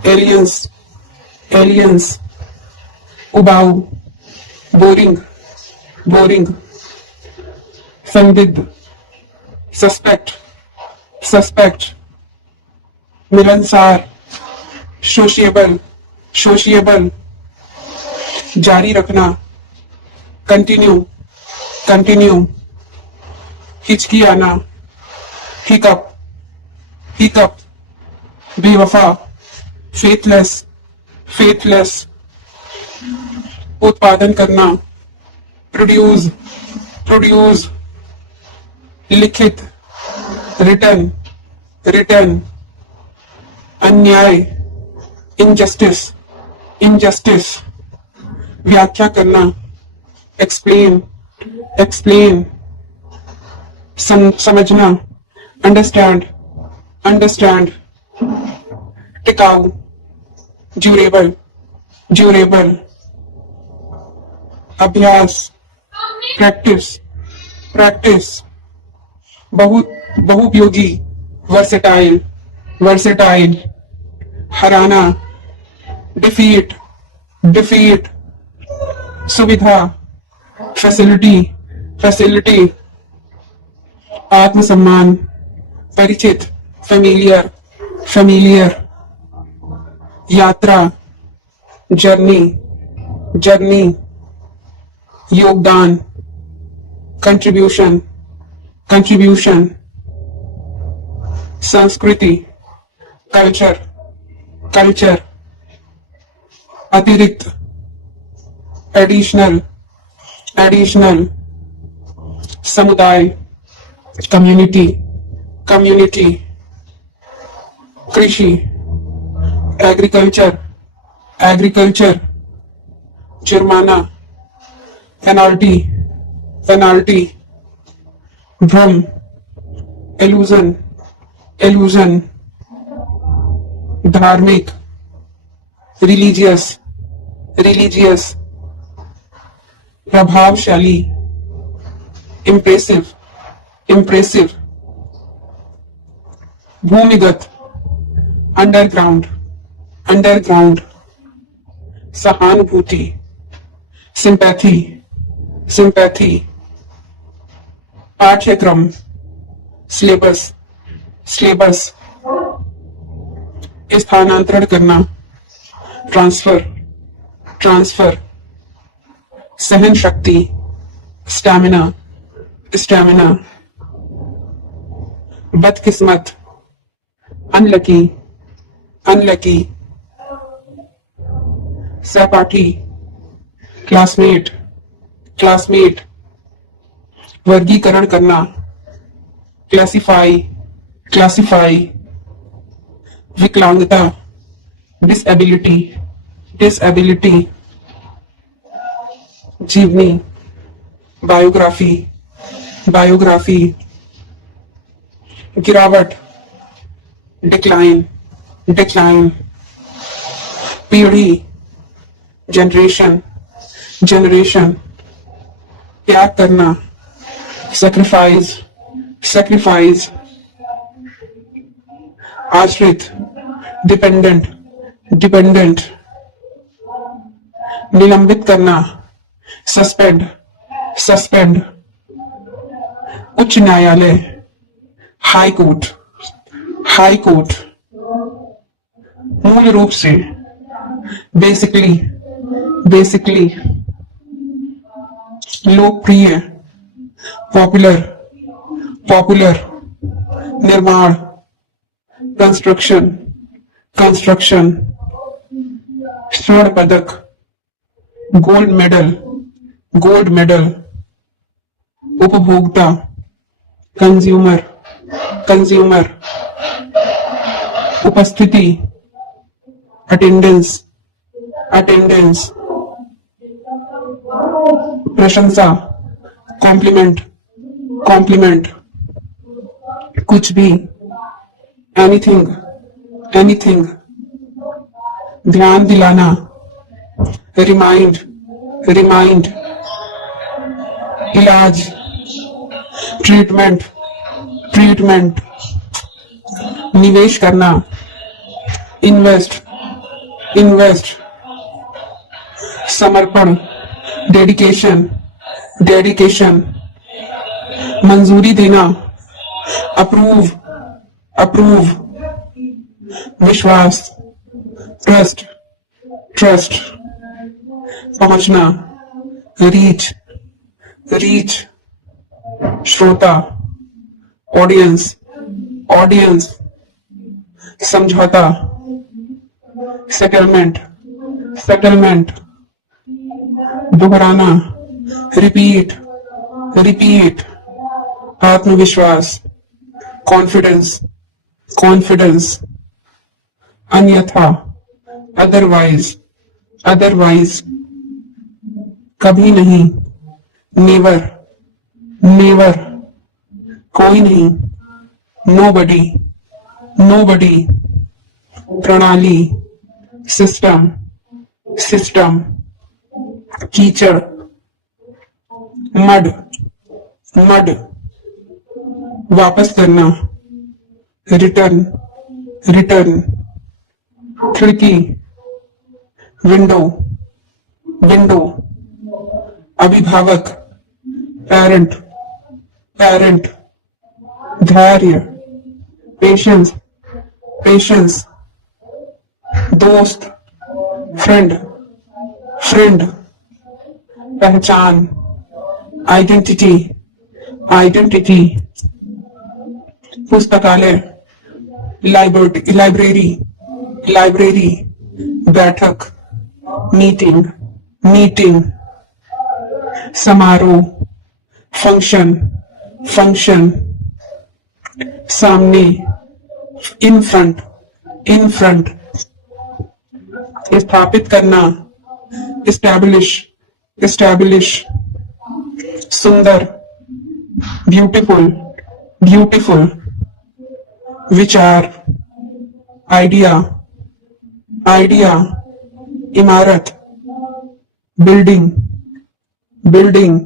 एलियंस, एलियंस, उबाऊ, बोरिंग, बोरिंग, संदिग्ध, सस्पेक्ट, सस्पेक्ट, मिलनसार, सोशिएबल, सोशिएबल, जारी रखना, कंटिन्यू, कंटिन्यू, हिचकियाना, हिकअप, हिकअप, बेवफा, फेथलेस, फेथलेस, उत्पादन करना, प्रोड्यूस, प्रोड्यूस, लिखित, रिटर्न, रिटर्न, अन्याय, इनजस्टिस, इनजस्टिस, व्याख्या करना, एक्सप्लेन, एक्सप्लेन, समझना, अंडरस्टैंड, अंडरस्टैंड, टिकाऊ, ड्यूरेबल, ड्यूरेबल, अभ्यास, प्रैक्टिस, प्रैक्टिस, बहुउपयोगी, वर्सेटाइल, वर्सेटाइल, हराना, डिफीट, डिफीट, सुविधा, फैसिलिटी, फैसिलिटी, आत्मसम्मान, परिचित, फेमिलियर, फेमिलियर, यात्रा, जर्नी, जर्नी, योगदान, कंट्रीब्यूशन, कंट्रीब्यूशन, संस्कृति, कल्चर, कल्चर, अतिरिक्त, एडिशनल, एडिशनल, समुदाय, कम्युनिटी, कम्युनिटी, कृषि, एग्रीकल्चर, एग्रीकल्चर, जुर्माना, पेनाल्टी, पेनाल्टी, भ्रम, एलूजन, एलूजन, धार्मिक, रिलीजियस, रिलीजियस, प्रभावशाली, इम्प्रेसिव, इम्प्रेसिव, भूमिगत, अंडरग्राउंड, अंडरग्राउंड, सहानुभूति, सिंपैथी, सिंपैथी, पाठ्यक्रम, सिलेबस, सिलेबस, स्थानांतरण करना, ट्रांसफर, ट्रांसफर, सहन शक्ति, स्टैमिना, स्टैमिना, बदकिस्मत, अनलकी, अनलकी, सहपाठी, क्लासमेट, क्लासमेट, वर्गीकरण करना, क्लासिफाई, क्लासिफाई, विकलांगता, डिसएबिलिटी, डिसएबिलिटी, जीवनी, बायोग्राफी, बायोग्राफी, गिरावट, डिक्लाइन, डिक्लाइन, पीढ़ी, जनरेशन, जनरेशन, त्याग करना, सैक्रिफाइस, सैक्रिफाइस, आश्रित, डिपेंडेंट, डिपेंडेंट, निलंबित करना, सस्पेंड, सस्पेंड, उच्च न्यायालय, हाई कोर्ट, हाई कोर्ट, मूल रूप से, बेसिकली, बेसिकली, लोकप्रिय, पॉपुलर, पॉपुलर, निर्माण, कंस्ट्रक्शन, कंस्ट्रक्शन, स्वर्ण पदक, गोल्ड मेडल, गोल्ड मेडल, उपभोक्ता, कंज्यूमर, कंज्यूमर, उपस्थिति, अटेंडेंस, अटेंडेंस, प्रशंसा, कॉम्प्लीमेंट, कॉम्प्लीमेंट, कुछ भी, एनीथिंग, एनीथिंग, ध्यान दिलाना, रिमाइंड, रिमाइंड, इलाज, ट्रीटमेंट, ट्रीटमेंट, निवेश करना, इन्वेस्ट, इन्वेस्ट, समर्पण, डेडिकेशन, डेडिकेशन, मंजूरी देना, अप्रूव, अप्रूव, विश्वास, ट्रस्ट, ट्रस्ट, पहुंचना, रीच, रीच, श्रोता, ऑडियंस, ऑडियंस, समझौता, सेटलमेंट, सेटलमेंट, दोहराना, रिपीट, रिपीट, आत्मविश्वास, कॉन्फिडेंस, कॉन्फिडेंस, अन्यथा, अदरवाइज, अदरवाइज, कभी नहीं, नेवर, नेवर, कोई नहीं, नोबडी, नोबडी, प्रणाली, सिस्टम, सिस्टम, कीचड़, मड, मड, वापस करना, रिटर्न, रिटर्न, खिड़की, विंडो, विंडो, अभिभावक, पेरेंट, पेरेंट, धैर्य, पेशेंस, पेशेंस, दोस्त, फ्रेंड, फ्रेंड, पहचान, आइडेंटिटी, आइडेंटिटी, पुस्तकालय, लाइब्रेरी, लाइब्रेरी, बैठक, मीटिंग, मीटिंग, समारोह, फंक्शन, फंक्शन, सामने, इन फ्रंट, इन फ्रंट, स्थापित करना, एस्टैब्लिश, एस्टैब्लिश, सुंदर, ब्यूटीफुल, ब्यूटीफुल, विचार, आइडिया, आइडिया, इमारत, बिल्डिंग, बिल्डिंग,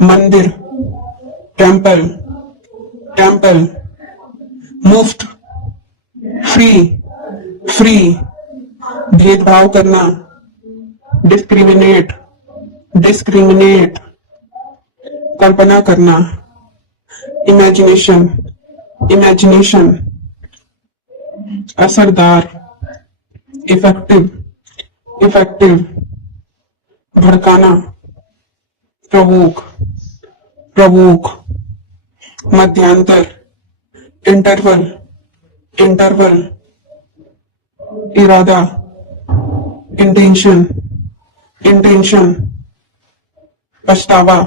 मंदिर, टेम्पल, टेम्पल, मुफ्त, फ्री, फ्री, भेदभाव करना, डिस्क्रिमिनेट, डिस्क्रिमिनेट, कल्पना करना, इमेजिनेशन, इमेजिनेशन, असरदार, इफेक्टिव, इफेक्टिव, भड़काना, प्रवोक, प्रवोक, मध्यांतर, इंटरवल, इंटरवल, इरादा, इंटेंशन, इंटेंशन, पछतावा,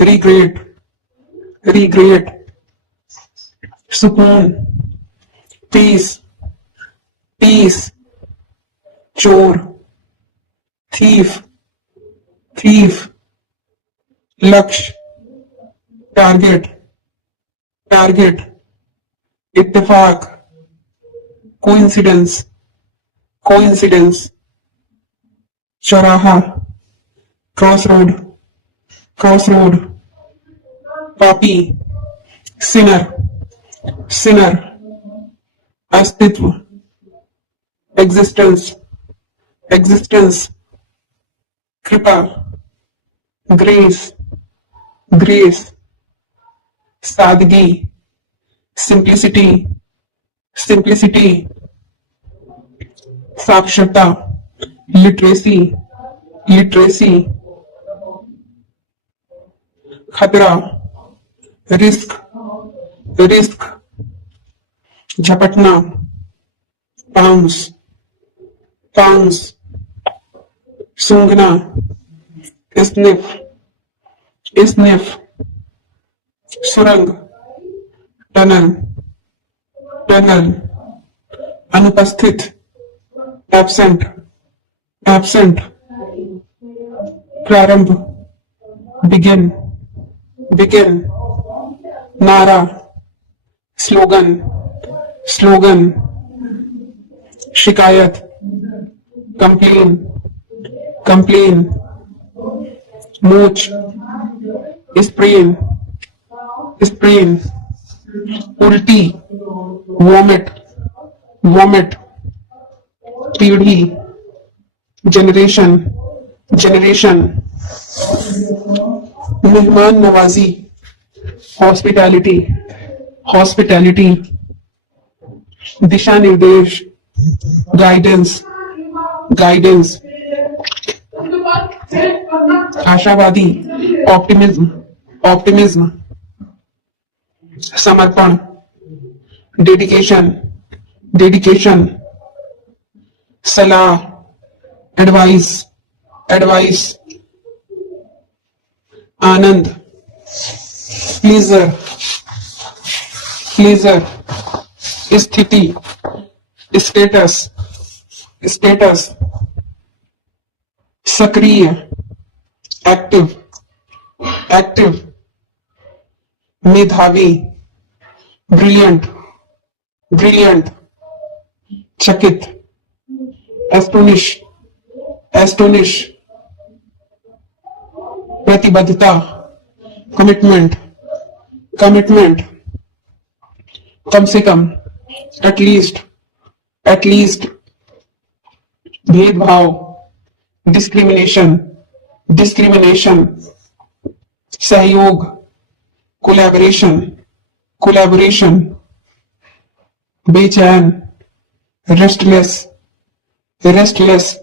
रिग्रेट, रिग्रेट, सुकून, पीस, पीस, चोर, थीफ, थीफ, लक्ष्य, टारगेट, टारगेट, इत्तेफाक, कोइंसिडेंस, कोइंसिडेंस, चौराहा, क्रॉस रोड, क्रॉस रोड, पापी, सिनर, सिनर, अस्तित्व, एग्जिस्टेंस, एग्जिस्टेंस, कृपा, ग्रेस, ग्रेस, सादगी, सिंप्लिसिटी, सिंप्लिसिटी, साक्षरता, लिटरेसी, लिटरेसी, खतरा, रिस्क, रिस्क, झपटना, पाउंस, पाउंस, सूंघना, स्निफ, स्निफ, सुरंग, टनल, टनल, अनुपस्थित, एब्सेंट, एब्सेंट, प्रारंभ, बिगिन, बिगिन, नारा, स्लोगन, स्लोगन, शिकायत, कंप्लेन, कंप्लेन, मूच, स्प्रेन, स्प्रेन, उल्टी, वॉमिट, वॉमिट, पीढ़ी, जनरेशन, जनरेशन, मेहमान नवाजी, हॉस्पिटैलिटी, हॉस्पिटैलिटी, दिशा निर्देश, गाइडेंस, गाइडेंस, आशावादी, ऑप्टिमिज्म, ऑप्टिमिज्म, समर्पण, डेडिकेशन, डेडिकेशन, सलाह, एडवाइस, एडवाइस, आनंद, प्लीजर, प्लीजर, स्थिति, स्टेटस, स्टेटस, सक्रिय, एक्टिव, एक्टिव, मेधावी, ब्रिलियंट, ब्रिलियंट, चकित, एस्टोनिश, एस्टोनिश, प्रतिबद्धता, कमिटमेंट, कमिटमेंट, कम से कम, एटलीस्ट, एटलीस्ट, भेदभाव, डिस्क्रिमिनेशन, डिस्क्रिमिनेशन, सहयोग, कोलैबोरेशन, कोलैबोरेशन, बेचैन, रेस्टलेस, रेस्टलेस,